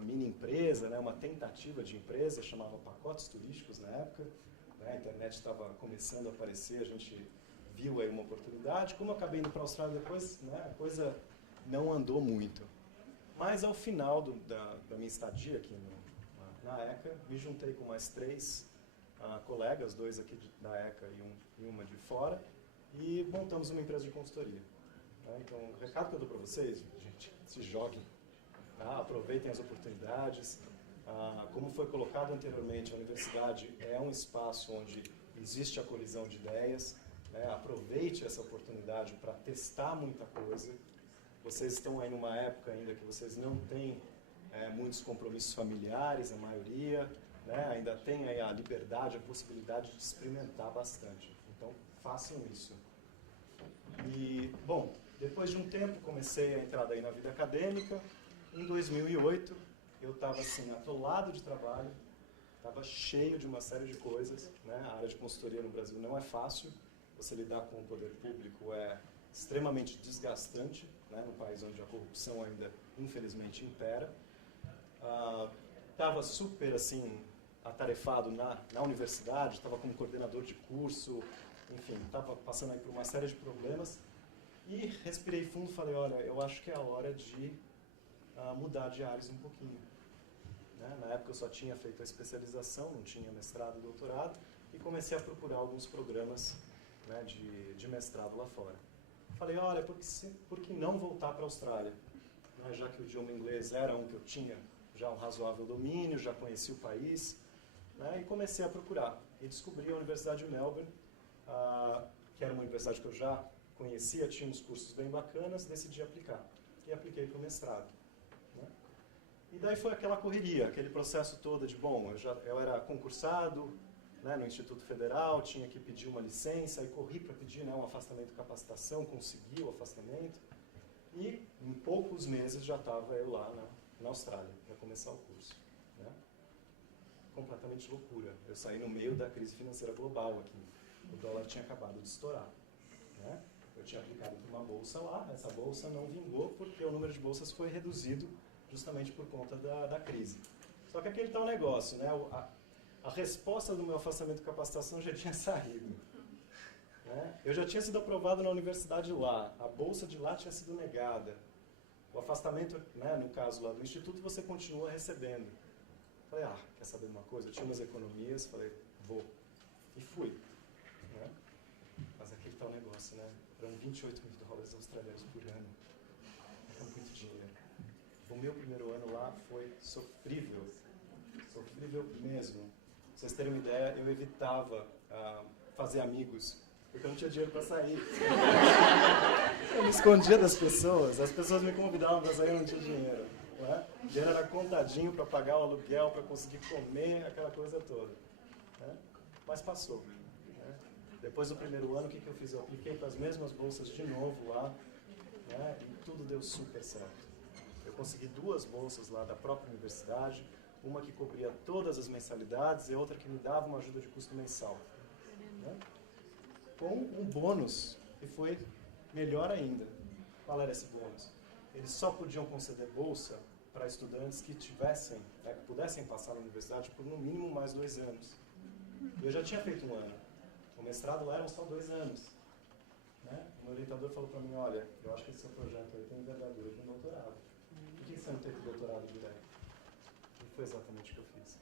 mini empresa, né, uma tentativa de empresa, chamava Pacotes Turísticos na época, né, a internet estava começando a aparecer, a gente viu aí uma oportunidade. Como eu acabei indo para a Austrália depois, né, a coisa não andou muito. Mas ao final da minha estadia aqui na ECA, me juntei com mais 3 colegas, 2 aqui da ECA e uma de fora, e montamos uma empresa de consultoria. Então, o recado que eu dou para vocês, gente, se joguem, tá? Aproveitem as oportunidades. Como foi colocado anteriormente, a universidade é um espaço onde existe a colisão de ideias, né? Aproveite essa oportunidade para testar muita coisa. Vocês estão aí numa época ainda que vocês não têm muitos compromissos familiares, a maioria, né? Ainda tem aí a liberdade, a possibilidade de experimentar bastante. Então, façam isso. E, bom, depois de um tempo comecei a entrar daí na vida acadêmica. Em 2008, eu estava assim, atolado de trabalho, estava cheio de uma série de coisas, né? A área de consultoria no Brasil não é fácil, você lidar com o poder público é extremamente desgastante, né? Num país onde a corrupção ainda, infelizmente, impera. Estava super, assim, atarefado na universidade, estava como coordenador de curso, enfim, estava passando aí por uma série de problemas e respirei fundo e falei, olha, eu acho que é a hora de mudar de áreas um pouquinho. Né? Na época eu só tinha feito a especialização, não tinha mestrado e doutorado, e comecei a procurar alguns programas, né, de mestrado lá fora. Falei, olha, por que não voltar para a Austrália? Né, já que o idioma inglês era um que eu tinha já um razoável domínio, já conhecia o país, né, e comecei a procurar. E descobri a Universidade de Melbourne, que era uma universidade que eu já conhecia, tinha uns cursos bem bacanas, decidi aplicar. E apliquei para o mestrado. Né? E daí foi aquela correria, aquele processo todo de, bom, eu era concursado, né, no Instituto Federal, tinha que pedir uma licença, e corri para pedir, né, um afastamento de capacitação, consegui o afastamento, e em poucos meses já estava eu lá na Austrália, para começar o curso. Né? Completamente loucura. Eu saí no meio da crise financeira global aqui. O dólar tinha acabado de estourar. Né? Eu tinha aplicado para uma bolsa lá, essa bolsa não vingou porque o número de bolsas foi reduzido justamente por conta da crise. Só que aquele tal negócio, né? A resposta do meu afastamento de capacitação já tinha saído. Né? Eu já tinha sido aprovado na universidade lá, a bolsa de lá tinha sido negada. O afastamento, né, no caso lá do instituto, você continua recebendo. Falei, quer saber de uma coisa? Eu tinha umas economias, falei, vou. E fui. Né? Mas aquele tal negócio, né? Eram 28 mil dólares australianos por ano. Era muito dinheiro. O meu primeiro ano lá foi sofrível. Sofrível mesmo. Pra vocês terem uma ideia, eu evitava fazer amigos, porque eu não tinha dinheiro para sair. Eu me escondia das pessoas, as pessoas me convidavam para sair e eu não tinha dinheiro. Né? O dinheiro era contadinho para pagar o aluguel, para conseguir comer, aquela coisa toda. Né? Mas passou. Né? Depois do primeiro ano, o que eu fiz? Eu apliquei para as mesmas bolsas de novo lá. né? E tudo deu super certo. Eu consegui 2 bolsas lá da própria universidade, uma que cobria todas as mensalidades e outra que me dava uma ajuda de custo mensal, né? Com um bônus que foi melhor ainda. Qual era esse bônus? Eles só podiam conceder bolsa para estudantes que tivessem, né, que pudessem passar na universidade por no mínimo mais 2 anos. E eu já tinha feito 1 ano. O mestrado lá eram só 2 anos. Né? O meu orientador falou para mim, olha, eu acho que esse seu projeto aí tem envergadura de um doutorado. Por que você não tem doutorado direto? E foi exatamente o que eu fiz.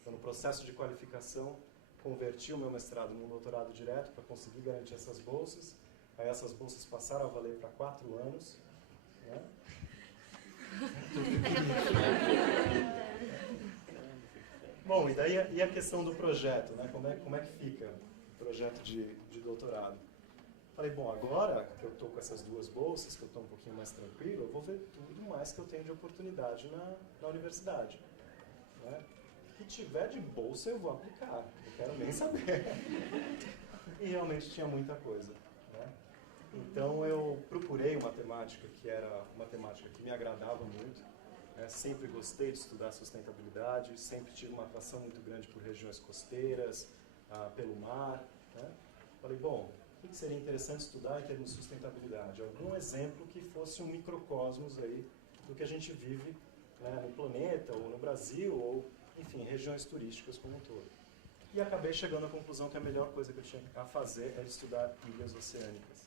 Então, no processo de qualificação, converti o meu mestrado num doutorado direto para conseguir garantir essas bolsas. Aí essas bolsas passaram a valer para 4 anos. Né? Bom, e daí e a questão do projeto, né? Como é que fica o projeto de doutorado? Falei, bom, agora que eu estou com essas 2 bolsas, que eu estou um pouquinho mais tranquilo, eu vou ver tudo mais que eu tenho de oportunidade na universidade. Né? O que tiver de bolsa eu vou aplicar, não quero nem saber. E realmente tinha muita coisa. Né? Então eu procurei uma temática que era uma temática que me agradava muito. Né? Sempre gostei de estudar sustentabilidade, sempre tive uma atração muito grande por regiões costeiras, pelo mar. Né? Falei, bom, o que seria interessante estudar em termos de sustentabilidade? Algum exemplo que fosse um microcosmos aí do que a gente vive, né, no planeta, ou no Brasil, ou, enfim, regiões turísticas como um todo. E acabei chegando à conclusão que a melhor coisa que eu tinha a fazer era estudar ilhas oceânicas.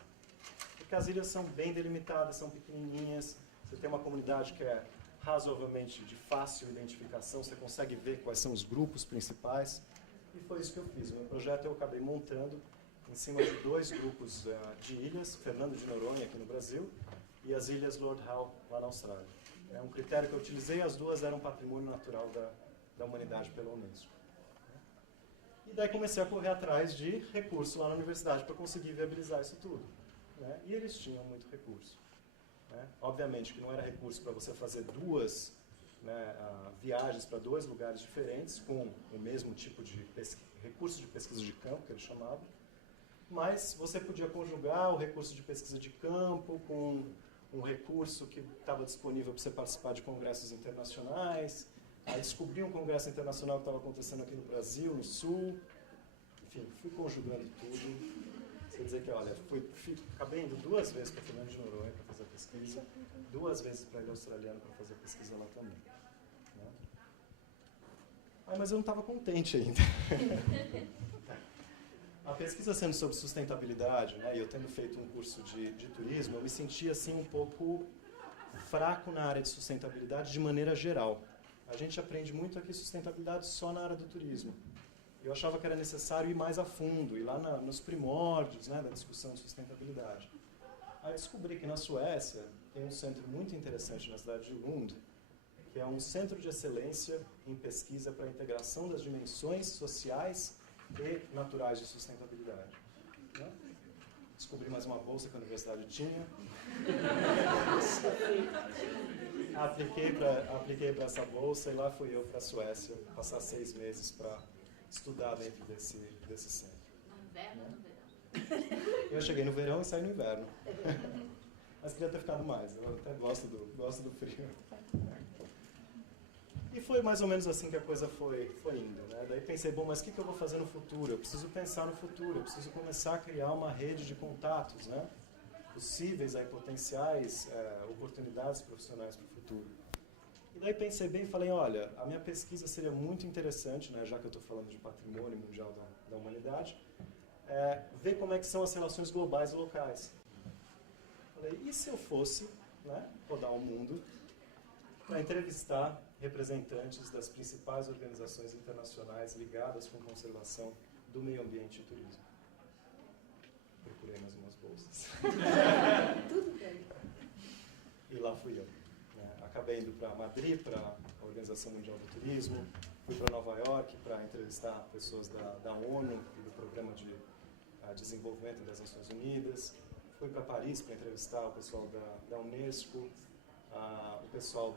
Porque as ilhas são bem delimitadas, são pequenininhas, você tem uma comunidade que é razoavelmente de fácil identificação, você consegue ver quais são os grupos principais, e foi isso que eu fiz. O meu projeto eu acabei montando em cima de 2 grupos de ilhas, Fernando de Noronha, aqui no Brasil, e as ilhas Lord Howe, lá na Austrália. É um critério que eu utilizei, as 2 eram patrimônio natural da humanidade pela Unesco. E daí comecei a correr atrás de recurso lá na universidade para conseguir viabilizar isso tudo. Né? E eles tinham muito recurso. Né? Obviamente que não era recurso para você fazer 2 viagens para 2 lugares diferentes, com o mesmo tipo de recurso de pesquisa de campo, que eles chamavam, mas você podia conjugar o recurso de pesquisa de campo com um recurso que estava disponível para você participar de congressos internacionais, aí descobri um congresso internacional que estava acontecendo aqui no Brasil, no Sul, enfim, fui conjugando tudo. Quer dizer que, olha, acabei indo 2 vezes para Fernando de Noronha para fazer pesquisa, 2 vezes para a Ilha Australiana para fazer pesquisa lá também. Né? Mas eu não estava contente ainda. A pesquisa sendo sobre sustentabilidade, né, e eu tendo feito um curso de turismo, eu me sentia assim um pouco fraco na área de sustentabilidade de maneira geral. A gente aprende muito aqui sustentabilidade só na área do turismo. Eu achava que era necessário ir mais a fundo, ir lá nos primórdios, né, da discussão de sustentabilidade. Aí descobri que na Suécia tem um centro muito interessante na cidade de Lund, que é um centro de excelência em pesquisa para a integração das dimensões sociais e naturais de sustentabilidade. Né? Descobri mais uma bolsa que a universidade tinha. Apliquei para essa bolsa e lá fui eu para a Suécia passar 6 meses para estudar dentro desse centro. No inverno ou no verão? Eu cheguei no verão e saí no inverno. Mas queria ter ficado mais, eu até gosto do frio. E foi mais ou menos assim que a coisa foi indo. Né? Daí pensei, bom, mas o que eu vou fazer no futuro? Eu preciso pensar no futuro, eu preciso começar a criar uma rede de contatos, né? Possíveis, aí, potenciais oportunidades profissionais para o futuro. E daí pensei bem e falei, olha, a minha pesquisa seria muito interessante, né, já que eu estou falando de patrimônio mundial da humanidade, ver como é que são as relações globais e locais. Falei, e se eu fosse, né, rodar o mundo para entrevistar representantes das principais organizações internacionais ligadas com conservação do meio ambiente e turismo? Procurei mais umas bolsas. Tudo bem. E lá fui eu. Acabei indo para Madrid, para a Organização Mundial do Turismo, fui para Nova York para entrevistar pessoas da ONU e do Programa de Desenvolvimento das Nações Unidas, fui para Paris para entrevistar o pessoal da Unesco, o pessoal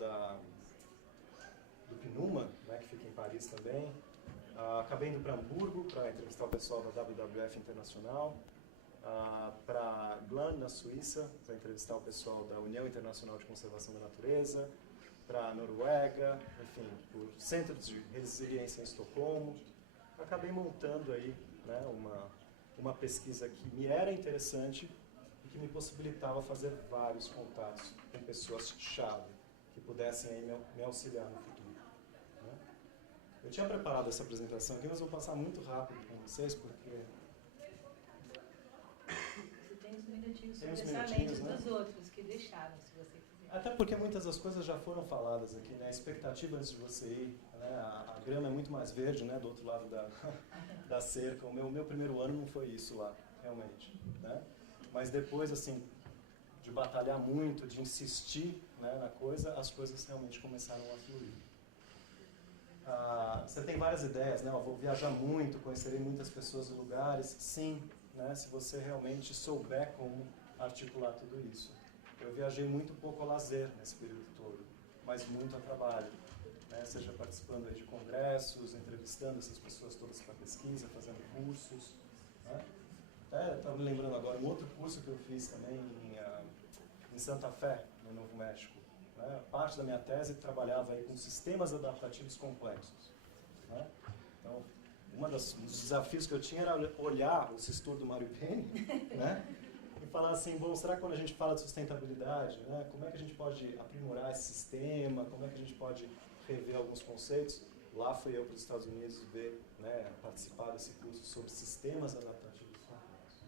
do PNUMA, né, que fica em Paris também. Acabei indo para Hamburgo para entrevistar o pessoal da WWF Internacional. para Glan, na Suíça, para entrevistar o pessoal da União Internacional de Conservação da Natureza, para a Noruega, enfim, o Centro de Resiliência em Estocolmo. Acabei montando aí, né, uma pesquisa que me era interessante e que me possibilitava fazer vários contatos com pessoas-chave que pudessem aí me auxiliar no futuro. Né? Eu tinha preparado essa apresentação aqui, mas vou passar muito rápido com vocês, porque... Você tem uns minutinhos Tem uns especialmente minutinhos, né? dos outros que deixaram, se você quiser. Até porque muitas das coisas já foram faladas aqui, né? A expectativa antes de você ir, né? A grama é muito mais verde, né? Do outro lado da cerca. O meu primeiro ano não foi isso lá, realmente, né? Mas depois, assim, de batalhar muito, de insistir, né, na coisa, as coisas realmente começaram a fluir. Você tem várias ideias, né? Eu vou viajar muito, conhecerei muitas pessoas e lugares. Sim, né? Se você realmente souber como articular tudo isso. Eu viajei muito pouco ao lazer nesse período todo, mas muito a trabalho, né? Seja participando aí de congressos, entrevistando essas pessoas todas para pesquisa, fazendo cursos, né? Até estava me lembrando agora um outro curso que eu fiz também em Santa Fé, no Novo México, né? Parte da minha tese trabalhava aí com sistemas adaptativos complexos, né? Então, um dos desafios que eu tinha era olhar o Sistur do Mário Penny, né? E falar assim, bom, será que quando a gente fala de sustentabilidade, né, como é que a gente pode aprimorar esse sistema, como é que a gente pode rever alguns conceitos? Lá fui eu para os Estados Unidos ver, né, participar desse curso sobre sistemas adaptativos complexos.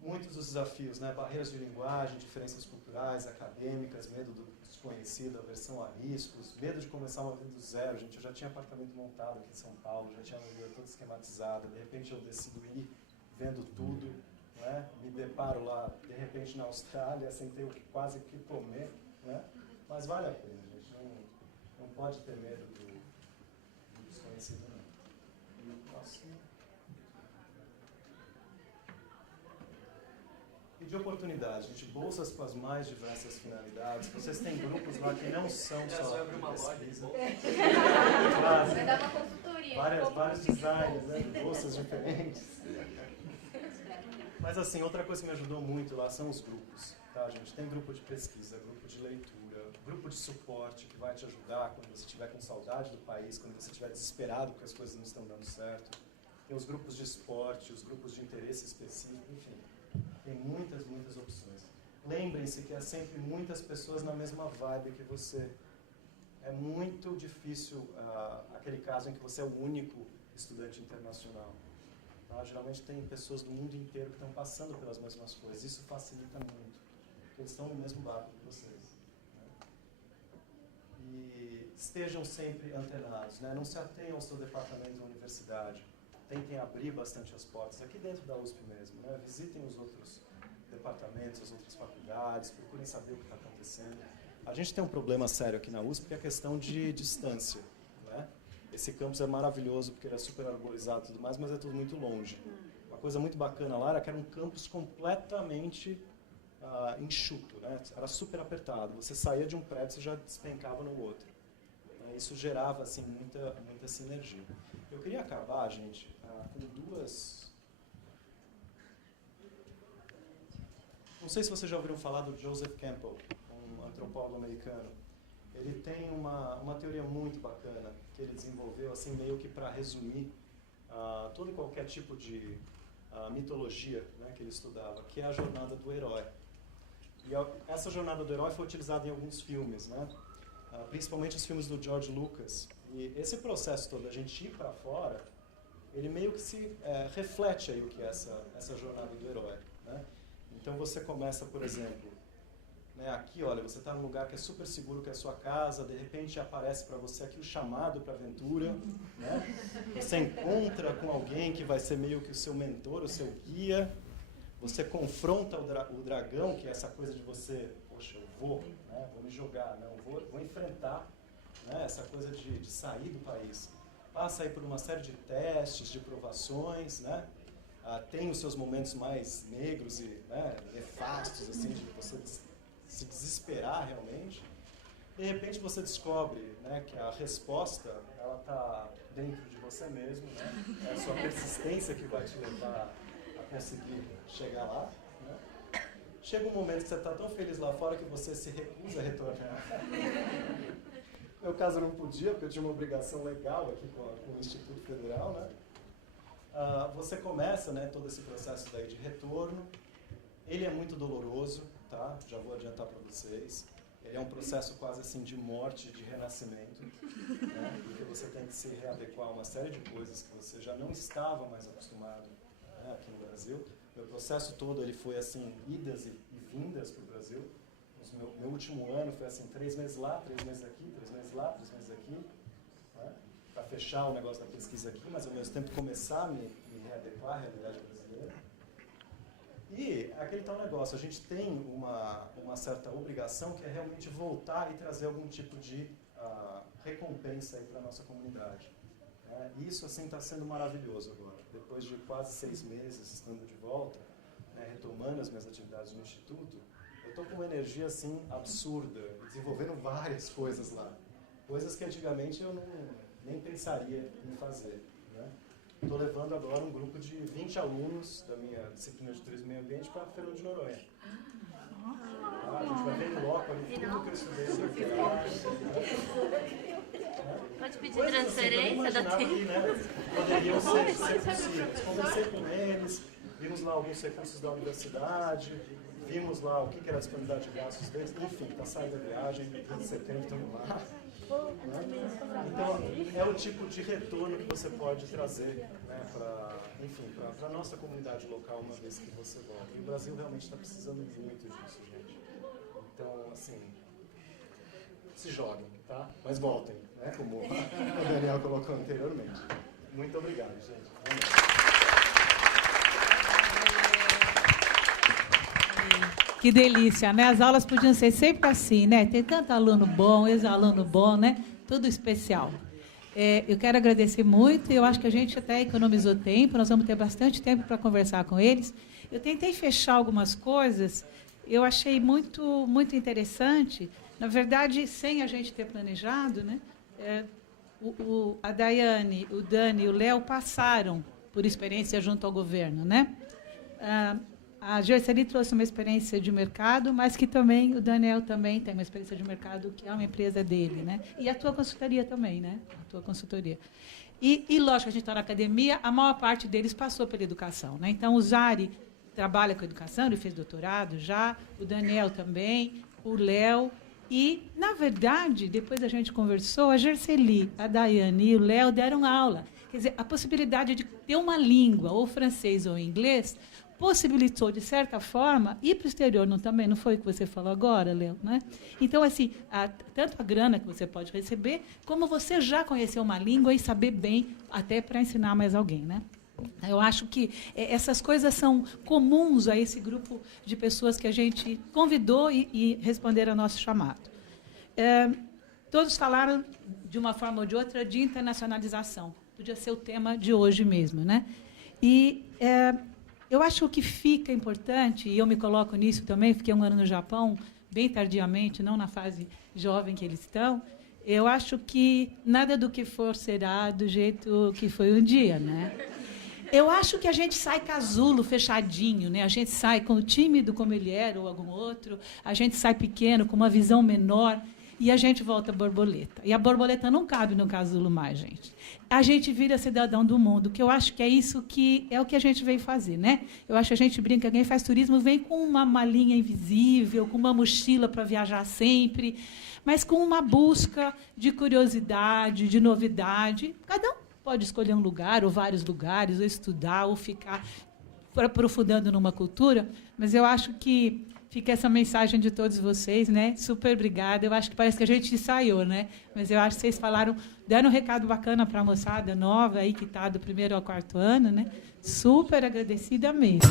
Muitos dos desafios, né, barreiras de linguagem, diferenças culturais, acadêmicas, medo do desconhecido, aversão a riscos, medo de começar uma vida do zero. Gente, eu já tinha apartamento montado aqui em São Paulo, já tinha uma vida toda esquematizada, de repente eu decido ir vendo tudo, né? Me deparo lá, de repente na Austrália, sem ter quase o que comer, né? Mas vale a pena, gente, não pode ter medo do desconhecido, não. E o próximo... E de oportunidade, gente, bolsas com as mais diversas finalidades. Vocês têm grupos lá que não são só de pesquisa. Vai dar uma consultoria. Vários designs, né, de bolsas diferentes. Mas assim, outra coisa que me ajudou muito lá são os grupos. Tá, gente? Tem grupo de pesquisa, grupo de leitura, grupo de suporte que vai te ajudar quando você estiver com saudade do país, quando você estiver desesperado porque as coisas não estão dando certo. Tem os grupos de esporte, os grupos de interesse específico, enfim. Tem muitas opções. Lembrem-se que há sempre muitas pessoas na mesma vibe que você. É muito difícil aquele caso em que você é o único estudante internacional. Tá? Geralmente tem pessoas do mundo inteiro que estão passando pelas mesmas coisas. Isso facilita muito, porque eles estão no mesmo barco que vocês. Né? E estejam sempre antenados, né? Não se atenham ao seu departamento da universidade. Tentem abrir bastante as portas, aqui dentro da USP mesmo, né? Visitem os outros departamentos, as outras faculdades, procurem saber o que está acontecendo. A gente tem um problema sério aqui na USP, que é a questão de distância, né? Esse campus é maravilhoso, porque ele é super arborizado e tudo mais, mas é tudo muito longe. Uma coisa muito bacana lá era que era um campus completamente enxuto, né? Era super apertado. Você saía de um prédio e já despencava no outro. Isso gerava assim, muita sinergia. Eu queria acabar, gente, com duas... Não sei se vocês já ouviram falar do Joseph Campbell, um antropólogo americano. Ele tem uma teoria muito bacana que ele desenvolveu assim, meio que para resumir todo e qualquer tipo de mitologia, né, que ele estudava, que é a jornada do herói. E essa jornada do herói foi utilizada em alguns filmes, né? Principalmente os filmes do George Lucas. E esse processo todo, a gente ir para fora, ele meio que se reflete aí o que é essa jornada do herói, né? Então você começa, por exemplo, né, aqui, olha, você está num lugar que é super seguro, que é a sua casa, de repente aparece para você aqui o chamado para a aventura, né? Você encontra com alguém que vai ser meio que o seu mentor, o seu guia, você confronta o dragão, que é essa coisa de você, poxa, eu vou, né, vou me jogar, não, vou enfrentar, né, essa coisa de sair do país. Passa aí por uma série de testes, de provações, né? Tem os seus momentos mais negros e, né, nefastos, assim, de você se desesperar realmente. De repente você descobre, né, que a resposta ela está dentro de você mesmo, né? É a sua persistência que vai te levar a conseguir chegar lá. Né? Chega um momento que você está tão feliz lá fora que você se recusa a retornar. No meu caso eu não podia, porque eu tinha uma obrigação legal aqui com o Instituto Federal, né? Você começa, né, todo esse processo daí de retorno. Ele é muito doloroso, tá? Já vou adiantar para vocês. Ele é um processo quase assim de morte, de renascimento, né? Porque você tem que se readequar a uma série de coisas que você já não estava mais acostumado, né, aqui no Brasil. Meu processo todo ele foi assim, idas e vindas para o Brasil. Meu último ano foi assim, 3 meses lá, 3 meses aqui, 3 meses lá, 3 meses aqui, né? Para fechar o negócio da pesquisa aqui, mas ao mesmo tempo começar a me readequar à realidade brasileira. E aquele tal negócio, a gente tem uma certa obrigação que é realmente voltar e trazer algum tipo de recompensa para a nossa comunidade. Né? E isso assim está sendo maravilhoso agora. Depois de quase 6 meses estando de volta, né, retomando as minhas atividades no Instituto, eu estou com uma energia assim absurda, desenvolvendo várias coisas lá. Coisas que antigamente eu nem pensaria em fazer. Estou levando agora um grupo de 20 alunos da minha disciplina de Turismo e Meio Ambiente para a Feira de Noronha. A gente vai ver em loco ali tudo que eu estudei. Pode pedir transferência da tempo. Poderiam ser possíveis. Conversei com eles, vimos lá alguns recursos da universidade, vimos lá o que era a disponibilidade de gastos deles. Enfim, está saindo a viagem, em setembro estamos lá. Então, é o tipo de retorno que você pode trazer, né, para a nossa comunidade local uma vez que você volta. E o Brasil realmente está precisando muito disso, gente. Então, assim, se joguem, tá? Mas voltem, né, como o Daniel colocou anteriormente. Muito obrigado, gente. Que delícia, né? As aulas podiam ser sempre assim, né? Tem tanto aluno bom, ex-aluno bom, né? Tudo especial. Eu quero agradecer muito, eu acho que a gente até economizou tempo, nós vamos ter bastante tempo para conversar com eles. Eu tentei fechar algumas coisas, eu achei muito, muito interessante, na verdade, sem a gente ter planejado, né? A Daiane, o Dani e o Léo passaram por experiência junto ao governo, né? A Gerseli trouxe uma experiência de mercado, mas que também o Daniel também tem uma experiência de mercado, que é uma empresa dele, né? E a tua consultoria também, né? A tua consultoria. E lógico, a gente está na academia, a maior parte deles passou pela educação, né? Então, o Zari trabalha com educação, ele fez doutorado já, o Daniel também, o Léo. E, na verdade, depois a gente conversou, a Gerseli, a Daiane e o Léo deram aula. Quer dizer, a possibilidade de ter uma língua, ou francês ou inglês, possibilitou, de certa forma, ir para o exterior. Também não foi o que você falou agora, Léo? Né? Então, assim, tanto a grana que você pode receber, como você já conhecer uma língua e saber bem, até para ensinar mais alguém. Né? Eu acho que essas coisas são comuns a esse grupo de pessoas que a gente convidou e responderam ao nosso chamado. Todos falaram, de uma forma ou de outra, de internacionalização. Podia ser o tema de hoje mesmo. Né? E eu acho que o que fica importante, e eu me coloco nisso também, fiquei 1 ano no Japão, bem tardiamente, não na fase jovem que eles estão, eu acho que nada do que for será do jeito que foi um dia, né? Eu acho que a gente sai casulo, fechadinho, né? A gente sai com o tímido como ele era, ou algum outro, a gente sai pequeno, com uma visão menor, e a gente volta borboleta. E a borboleta não cabe no casulo mais, gente. A gente vira cidadão do mundo, que eu acho que é isso que é o que a gente veio fazer, né? Eu acho que a gente brinca, quem faz turismo vem com uma malinha invisível, com uma mochila para viajar sempre, mas com uma busca de curiosidade, de novidade. Cada um pode escolher um lugar, ou vários lugares, ou estudar, ou ficar aprofundando numa cultura, mas eu acho que fica essa mensagem de todos vocês, né? Super obrigada. Eu acho que parece que a gente ensaiou, né? Mas eu acho que vocês falaram, deram um recado bacana para a moçada nova aí que está do 1º ao 4º ano, né? Super agradecida mesmo.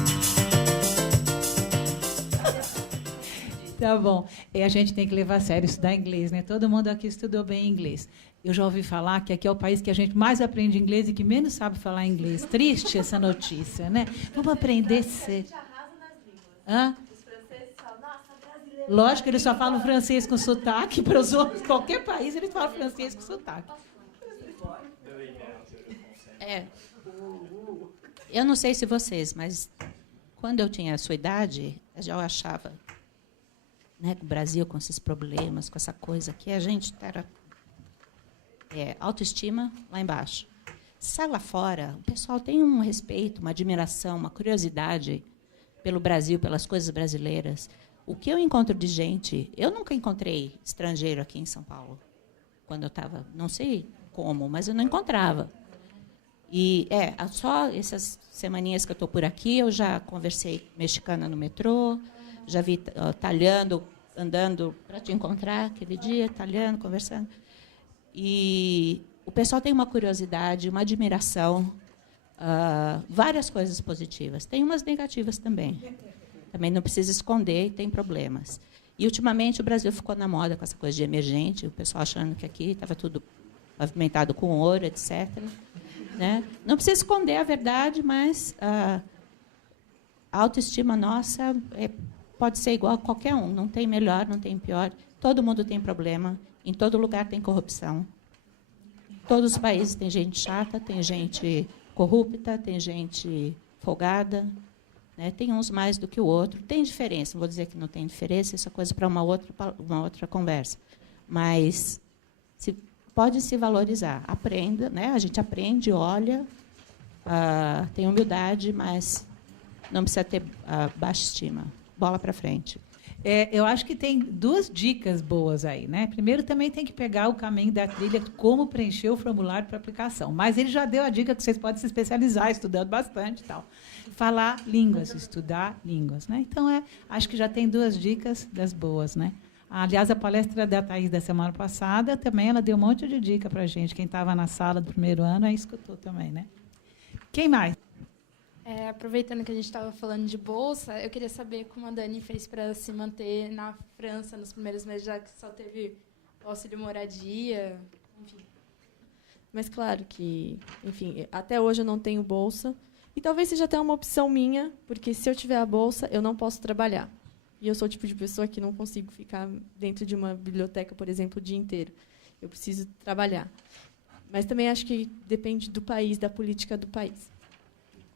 Tá bom. E a gente tem que levar a sério estudar inglês, né? Todo mundo aqui estudou bem inglês. Eu já ouvi falar que aqui é o país que a gente mais aprende inglês e que menos sabe falar inglês. Triste essa notícia, né? Vamos aprender a ser. A gente arrasa nas línguas. Hã? Os franceses falam, nossa, brasileiro Lógico que eles só falam francês com sotaque, para os outros, qualquer país, eles falam francês com sotaque. Eu não sei se vocês, mas quando eu tinha a sua idade, eu já achava, né, que o Brasil com esses problemas, com essa coisa que a gente era autoestima lá embaixo. Sai lá fora, o pessoal tem um respeito, uma admiração, uma curiosidade pelo Brasil, pelas coisas brasileiras. O que eu encontro de gente... Eu nunca encontrei estrangeiro aqui em São Paulo, quando eu estava... Não sei como, mas eu não encontrava. E só essas semaninhas que eu estou por aqui, eu já conversei com mexicana no metrô, já vi italiano andando para te encontrar aquele dia, italiano, conversando. E o pessoal tem uma curiosidade, uma admiração, várias coisas positivas. Tem umas negativas também. Também não precisa esconder, tem problemas. E, ultimamente, o Brasil ficou na moda com essa coisa de emergente, o pessoal achando que aqui estava tudo pavimentado com ouro, etc. Né? Não precisa esconder a verdade, mas a autoestima nossa pode ser igual a qualquer um. Não tem melhor, não tem pior. Todo mundo tem problema. Em todo lugar tem corrupção. Em todos os países tem gente chata, tem gente corrupta, tem gente folgada. Né? Tem uns mais do que o outro. Tem diferença, não vou dizer que não tem diferença, isso é coisa para uma outra conversa. Mas pode se valorizar. Aprenda, né? A gente aprende, olha, tem humildade, mas não precisa ter baixa estima. Bola para frente. Eu acho que tem duas dicas boas aí, né? Primeiro, também tem que pegar o caminho da trilha, como preencher o formulário para aplicação. Mas ele já deu a dica que vocês podem se especializar, estudando bastante e tal. Falar línguas, estudar línguas, né? Então, acho que já tem duas dicas das boas, né? Aliás, a palestra da Thaís da semana passada, também ela deu um monte de dica para a gente. Quem estava na sala do primeiro ano, aí escutou também, né? Quem mais? Aproveitando que a gente estava falando de bolsa, eu queria saber como a Dani fez para se manter na França nos primeiros meses, já que só teve auxílio moradia, enfim. Mas, claro que, enfim, até hoje eu não tenho bolsa. E talvez seja até uma opção minha, porque se eu tiver a bolsa, eu não posso trabalhar. E eu sou o tipo de pessoa que não consigo ficar dentro de uma biblioteca, por exemplo, o dia inteiro. Eu preciso trabalhar. Mas também acho que depende do país, da política do país.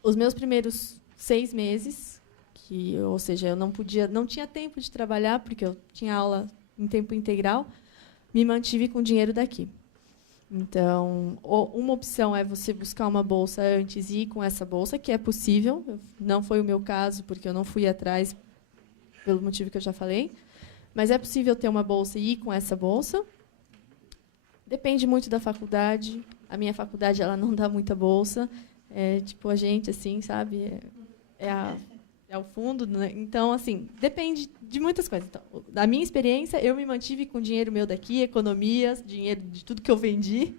Os meus primeiros 6 meses, ou seja, eu não tinha tempo de trabalhar, porque eu tinha aula em tempo integral, me mantive com dinheiro daqui. Então, uma opção é você buscar uma bolsa antes e ir com essa bolsa, que é possível. Não foi o meu caso, porque eu não fui atrás, pelo motivo que eu já falei. Mas é possível ter uma bolsa e ir com essa bolsa. Depende muito da faculdade. A minha faculdade ela não dá muita bolsa. Tipo a gente, assim, sabe? É ao fundo. Né? Então, assim, depende de muitas coisas. Então, da minha experiência, eu me mantive com dinheiro meu daqui, economias, dinheiro de tudo que eu vendi.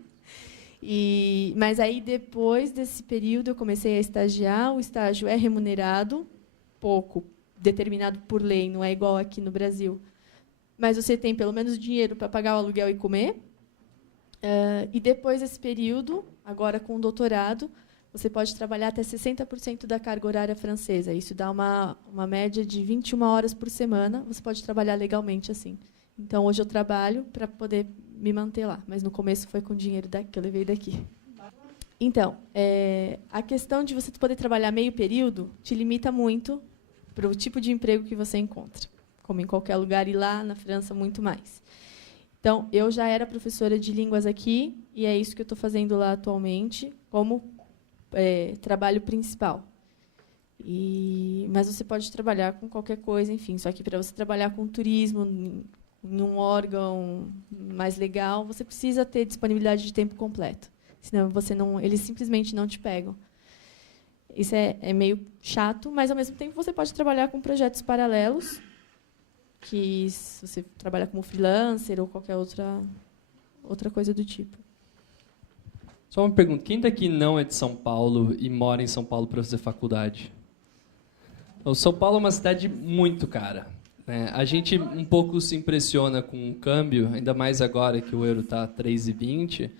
Mas aí, depois desse período, eu comecei a estagiar. O estágio é remunerado, pouco, determinado por lei, não é igual aqui no Brasil. Mas você tem, pelo menos, dinheiro para pagar o aluguel e comer. E depois desse período, agora com o doutorado, você pode trabalhar até 60% da carga horária francesa. Isso dá uma média de 21 horas por semana. Você pode trabalhar legalmente assim. Então, hoje eu trabalho para poder me manter lá. Mas, no começo, foi com dinheiro que eu levei daqui. Então, a questão de você poder trabalhar meio período te limita muito para o tipo de emprego que você encontra. Como em qualquer lugar, e lá na França, muito mais. Então, eu já era professora de línguas aqui, e é isso que eu estou fazendo lá atualmente, como trabalho principal. Mas você pode trabalhar com qualquer coisa, enfim. Só que, para você trabalhar com turismo, em um órgão mais legal, você precisa ter disponibilidade de tempo completo. Senão, eles simplesmente não te pegam. Isso é meio chato, mas, ao mesmo tempo, você pode trabalhar com projetos paralelos, que se você trabalha como freelancer ou qualquer outra coisa do tipo. Só uma pergunta. Quem daqui não é de São Paulo e mora em São Paulo para fazer faculdade? O São Paulo é uma cidade muito cara. Né? A gente um pouco se impressiona com o câmbio, ainda mais agora que o euro está 3,20.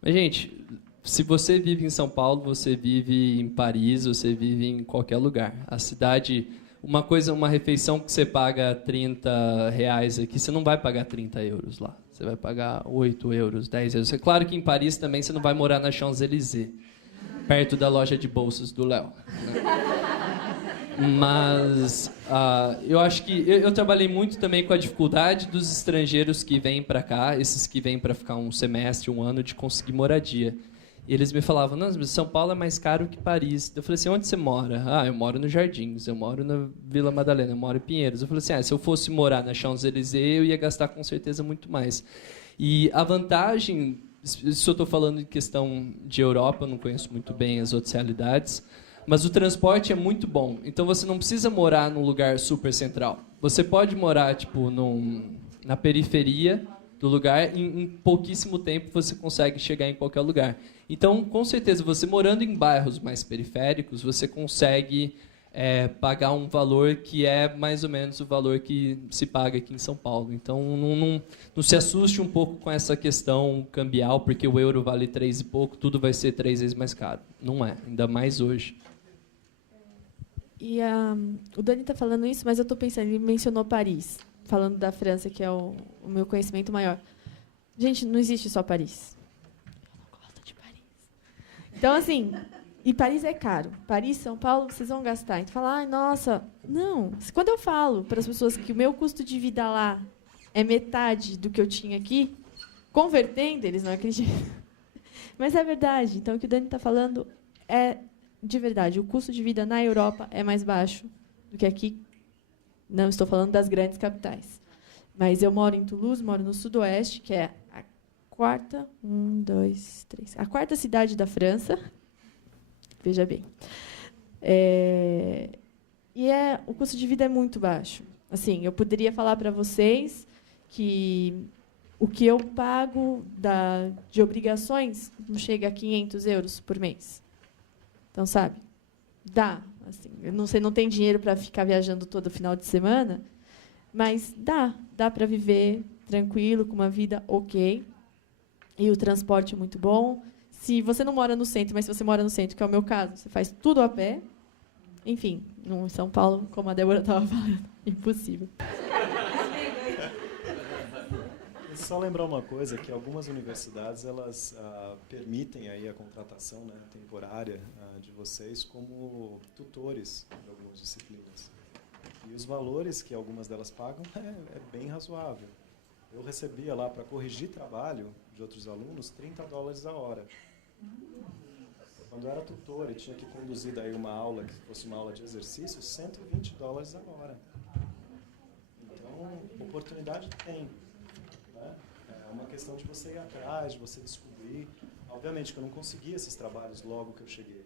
Mas, gente, se você vive em São Paulo, você vive em Paris, você vive em qualquer lugar. A cidade, uma refeição que você paga R$30 aqui, você não vai pagar 30 euros lá. Você vai pagar 8 euros, 10 euros. É claro que em Paris também você não vai morar na Champs-Élysées, perto da loja de bolsas do Léo. Mas eu acho que eu trabalhei muito também com a dificuldade dos estrangeiros que vêm para cá, esses que vêm para ficar um semestre, um ano, de conseguir moradia. E eles me falavam, não, mas São Paulo é mais caro que Paris. Eu falei assim, onde você mora? Eu moro nos Jardins, eu moro na Vila Madalena, eu moro em Pinheiros. Eu falei assim, se eu fosse morar na Champs-Élysées, eu ia gastar com certeza muito mais. E a vantagem, se eu estou falando em questão de Europa, eu não conheço muito bem as outras realidades, mas o transporte é muito bom. Então você não precisa morar num lugar super central. Você pode morar tipo na periferia do lugar, em pouquíssimo tempo você consegue chegar em qualquer lugar. Então, com certeza, você morando em bairros mais periféricos, você consegue pagar um valor que é mais ou menos o valor que se paga aqui em São Paulo. Então, não se assuste um pouco com essa questão cambial, porque o euro vale 3 e pouco, tudo vai ser 3 vezes mais caro. Não é, ainda mais hoje. E o Dani está falando isso, mas eu estou pensando, ele mencionou Paris, falando da França, que é o meu conhecimento maior. Gente, não existe só Paris. Eu não gosto de Paris. Então, assim, e Paris é caro. Paris, São Paulo, vocês vão gastar. Então, fala, nossa, não. Quando eu falo para as pessoas que o meu custo de vida lá é metade do que eu tinha aqui, convertendo, eles não acreditam. Mas é verdade. Então, o que o Dani está falando é de verdade. O custo de vida na Europa é mais baixo do que aqui. Não estou falando das grandes capitais. Mas eu moro em Toulouse, moro no Sudoeste, que é a quarta cidade da França. Veja bem. O custo de vida é muito baixo. Assim, eu poderia falar para vocês que o que eu pago de obrigações não chega a 500 euros por mês. Então, sabe? Dá. Assim, eu não sei, não tem dinheiro para ficar viajando todo final de semana, mas dá para viver tranquilo, com uma vida ok. E o transporte é muito bom. Se você não mora no centro, mas se você mora no centro, que é o meu caso, você faz tudo a pé. Enfim, em São Paulo, como a Débora estava falando, impossível. Só lembrar uma coisa, que algumas universidades elas permitem aí a contratação, né, temporária de vocês como tutores de algumas disciplinas. E os valores que algumas delas pagam é bem razoável. Eu recebia lá, para corrigir trabalho de outros alunos, $30 a hora. Quando eu era tutor e tinha que conduzir daí uma aula, que fosse uma aula de exercício, $120 a hora. Então, oportunidade tem. É uma questão de você ir atrás, de você descobrir. Obviamente que eu não consegui esses trabalhos logo que eu cheguei.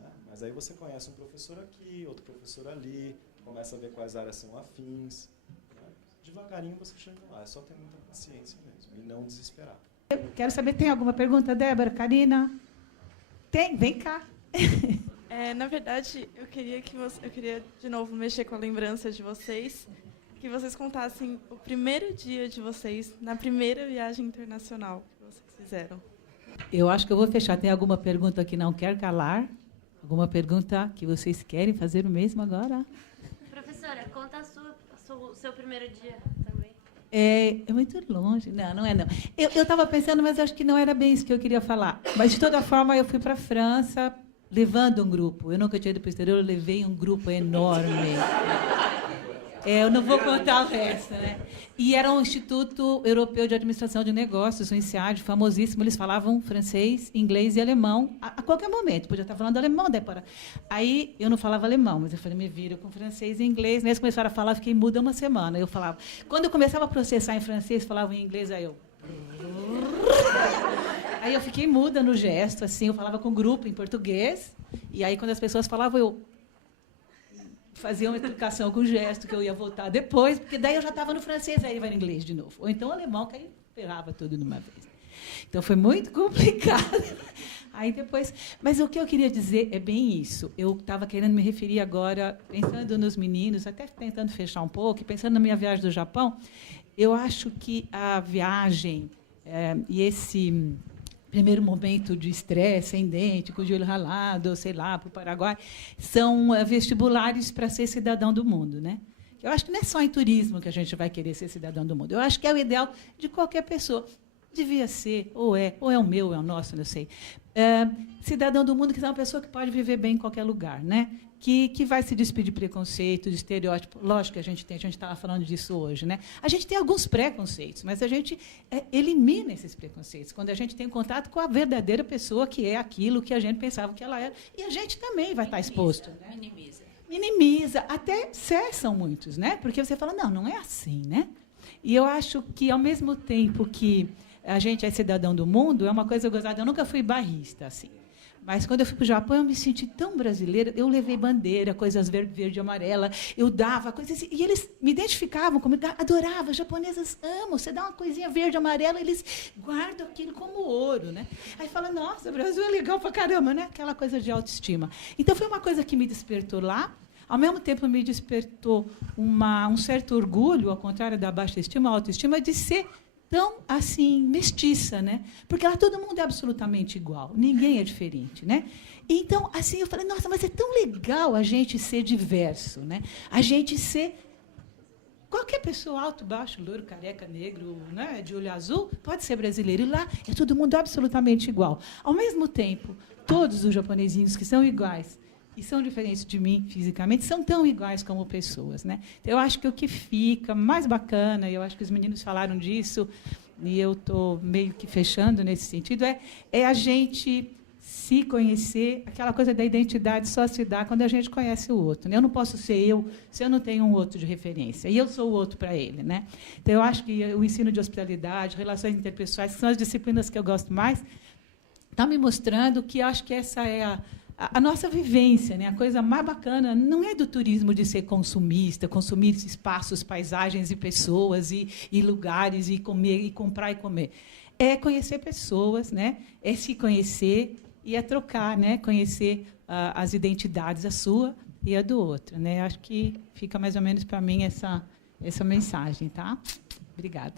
Né? Mas aí você conhece um professor aqui, outro professor ali, começa a ver quais áreas são afins. Né? Devagarinho você chega lá, é só ter muita paciência mesmo e não desesperar. Eu quero saber, tem alguma pergunta, Débora, Karina? Tem? Vem cá. Na verdade, eu queria de novo mexer com a lembrança de vocês, que vocês contassem o primeiro dia de vocês na primeira viagem internacional que vocês fizeram. Eu acho que eu vou fechar. Tem alguma pergunta que não quer calar? Alguma pergunta que vocês querem fazer o mesmo agora? Professora, conta o seu primeiro dia também. É muito longe. Não é não. Eu estava pensando, mas acho que não era bem isso que eu queria falar. Mas, de toda forma, eu fui para a França levando um grupo. Eu nunca tinha ido para o exterior, eu levei um grupo enorme. Eu não vou contar o resto, né? E era um Instituto Europeu de Administração de Negócios, um INSEAD famosíssimo. Eles falavam francês, inglês e alemão a qualquer momento. Podia estar falando alemão, Débora. Aí eu não falava alemão, mas eu falei, me viro com francês e inglês. Eles começaram a falar, fiquei muda uma semana. Eu falava. Quando eu começava a processar em francês, falava em inglês, aí eu. Aí eu fiquei muda no gesto, assim. Eu falava com o grupo em português. E aí, quando as pessoas falavam, eu fazia uma explicação com gesto, que eu ia voltar depois, porque daí eu já estava no francês, aí vai no inglês de novo. Ou então alemão, que aí ferrava tudo de uma vez. Então, foi muito complicado. Aí depois... Mas o que eu queria dizer é bem isso. Eu estava querendo me referir agora, pensando nos meninos, até tentando fechar um pouco, e pensando na minha viagem do Japão, eu acho que a viagem e esse primeiro momento de estresse, sem dente, com o joelho ralado, sei lá, para o Paraguai, são vestibulares para ser cidadão do mundo, né? Eu acho que não é só em turismo que a gente vai querer ser cidadão do mundo. Eu acho que é o ideal de qualquer pessoa. Devia ser, ou é o meu, ou é o nosso, não sei. Cidadão do mundo, que é uma pessoa que pode viver bem em qualquer lugar, né? Que vai se despedir de preconceito, de estereótipo. Lógico que a gente estava falando disso hoje, né? A gente tem alguns preconceitos, mas a gente elimina esses preconceitos quando a gente tem contato com a verdadeira pessoa, que é aquilo que a gente pensava que ela era. E a gente também vai estar exposto. Né? Minimiza, até cessam muitos, né? Porque você fala, não é assim, né? E eu acho que, ao mesmo tempo que a gente é cidadão do mundo, é uma coisa gozada. Eu nunca fui bairrista, assim. Mas, quando eu fui para o Japão, eu me senti tão brasileira. Eu levei bandeira, coisas verde e amarela, eu dava coisas assim, e eles me identificavam comigo, adoravam. Os japoneses amam. Você dá uma coisinha verde e amarela, eles guardam aquilo como ouro, né? Aí fala, nossa, o Brasil é legal pra caramba, né? Aquela coisa de autoestima. Então, foi uma coisa que me despertou lá. Ao mesmo tempo, me despertou um certo orgulho, ao contrário da baixa estima, a autoestima, de ser tão, assim, mestiça, né? Porque lá todo mundo é absolutamente igual, ninguém é diferente, né? Então, assim, eu falei, nossa, mas é tão legal a gente ser diverso, né? A gente ser qualquer pessoa, alto, baixo, loiro, careca, negro, né, de olho azul, pode ser brasileiro. E lá é todo mundo absolutamente igual. Ao mesmo tempo, todos os japonesinhos que são iguais e são diferentes de mim fisicamente, são tão iguais como pessoas, né? Então, eu acho que o que fica mais bacana, e eu acho que os meninos falaram disso, e eu estou meio que fechando nesse sentido, é a gente se conhecer. Aquela coisa da identidade só se dá quando a gente conhece o outro, né? Eu não posso ser eu se eu não tenho um outro de referência, e eu sou o outro para ele, né? Então, eu acho que o ensino de hospitalidade, relações interpessoais, que são as disciplinas que eu gosto mais, está me mostrando que acho que essa é a nossa vivência, né? A coisa mais bacana não é do turismo de ser consumista, consumir espaços, paisagens e pessoas e lugares, e comer, e comprar e comer. É conhecer pessoas, né? É se conhecer e é trocar, né? Conhecer as identidades, a sua e a do outro, né? Acho que fica mais ou menos para mim essa mensagem, tá? Obrigada.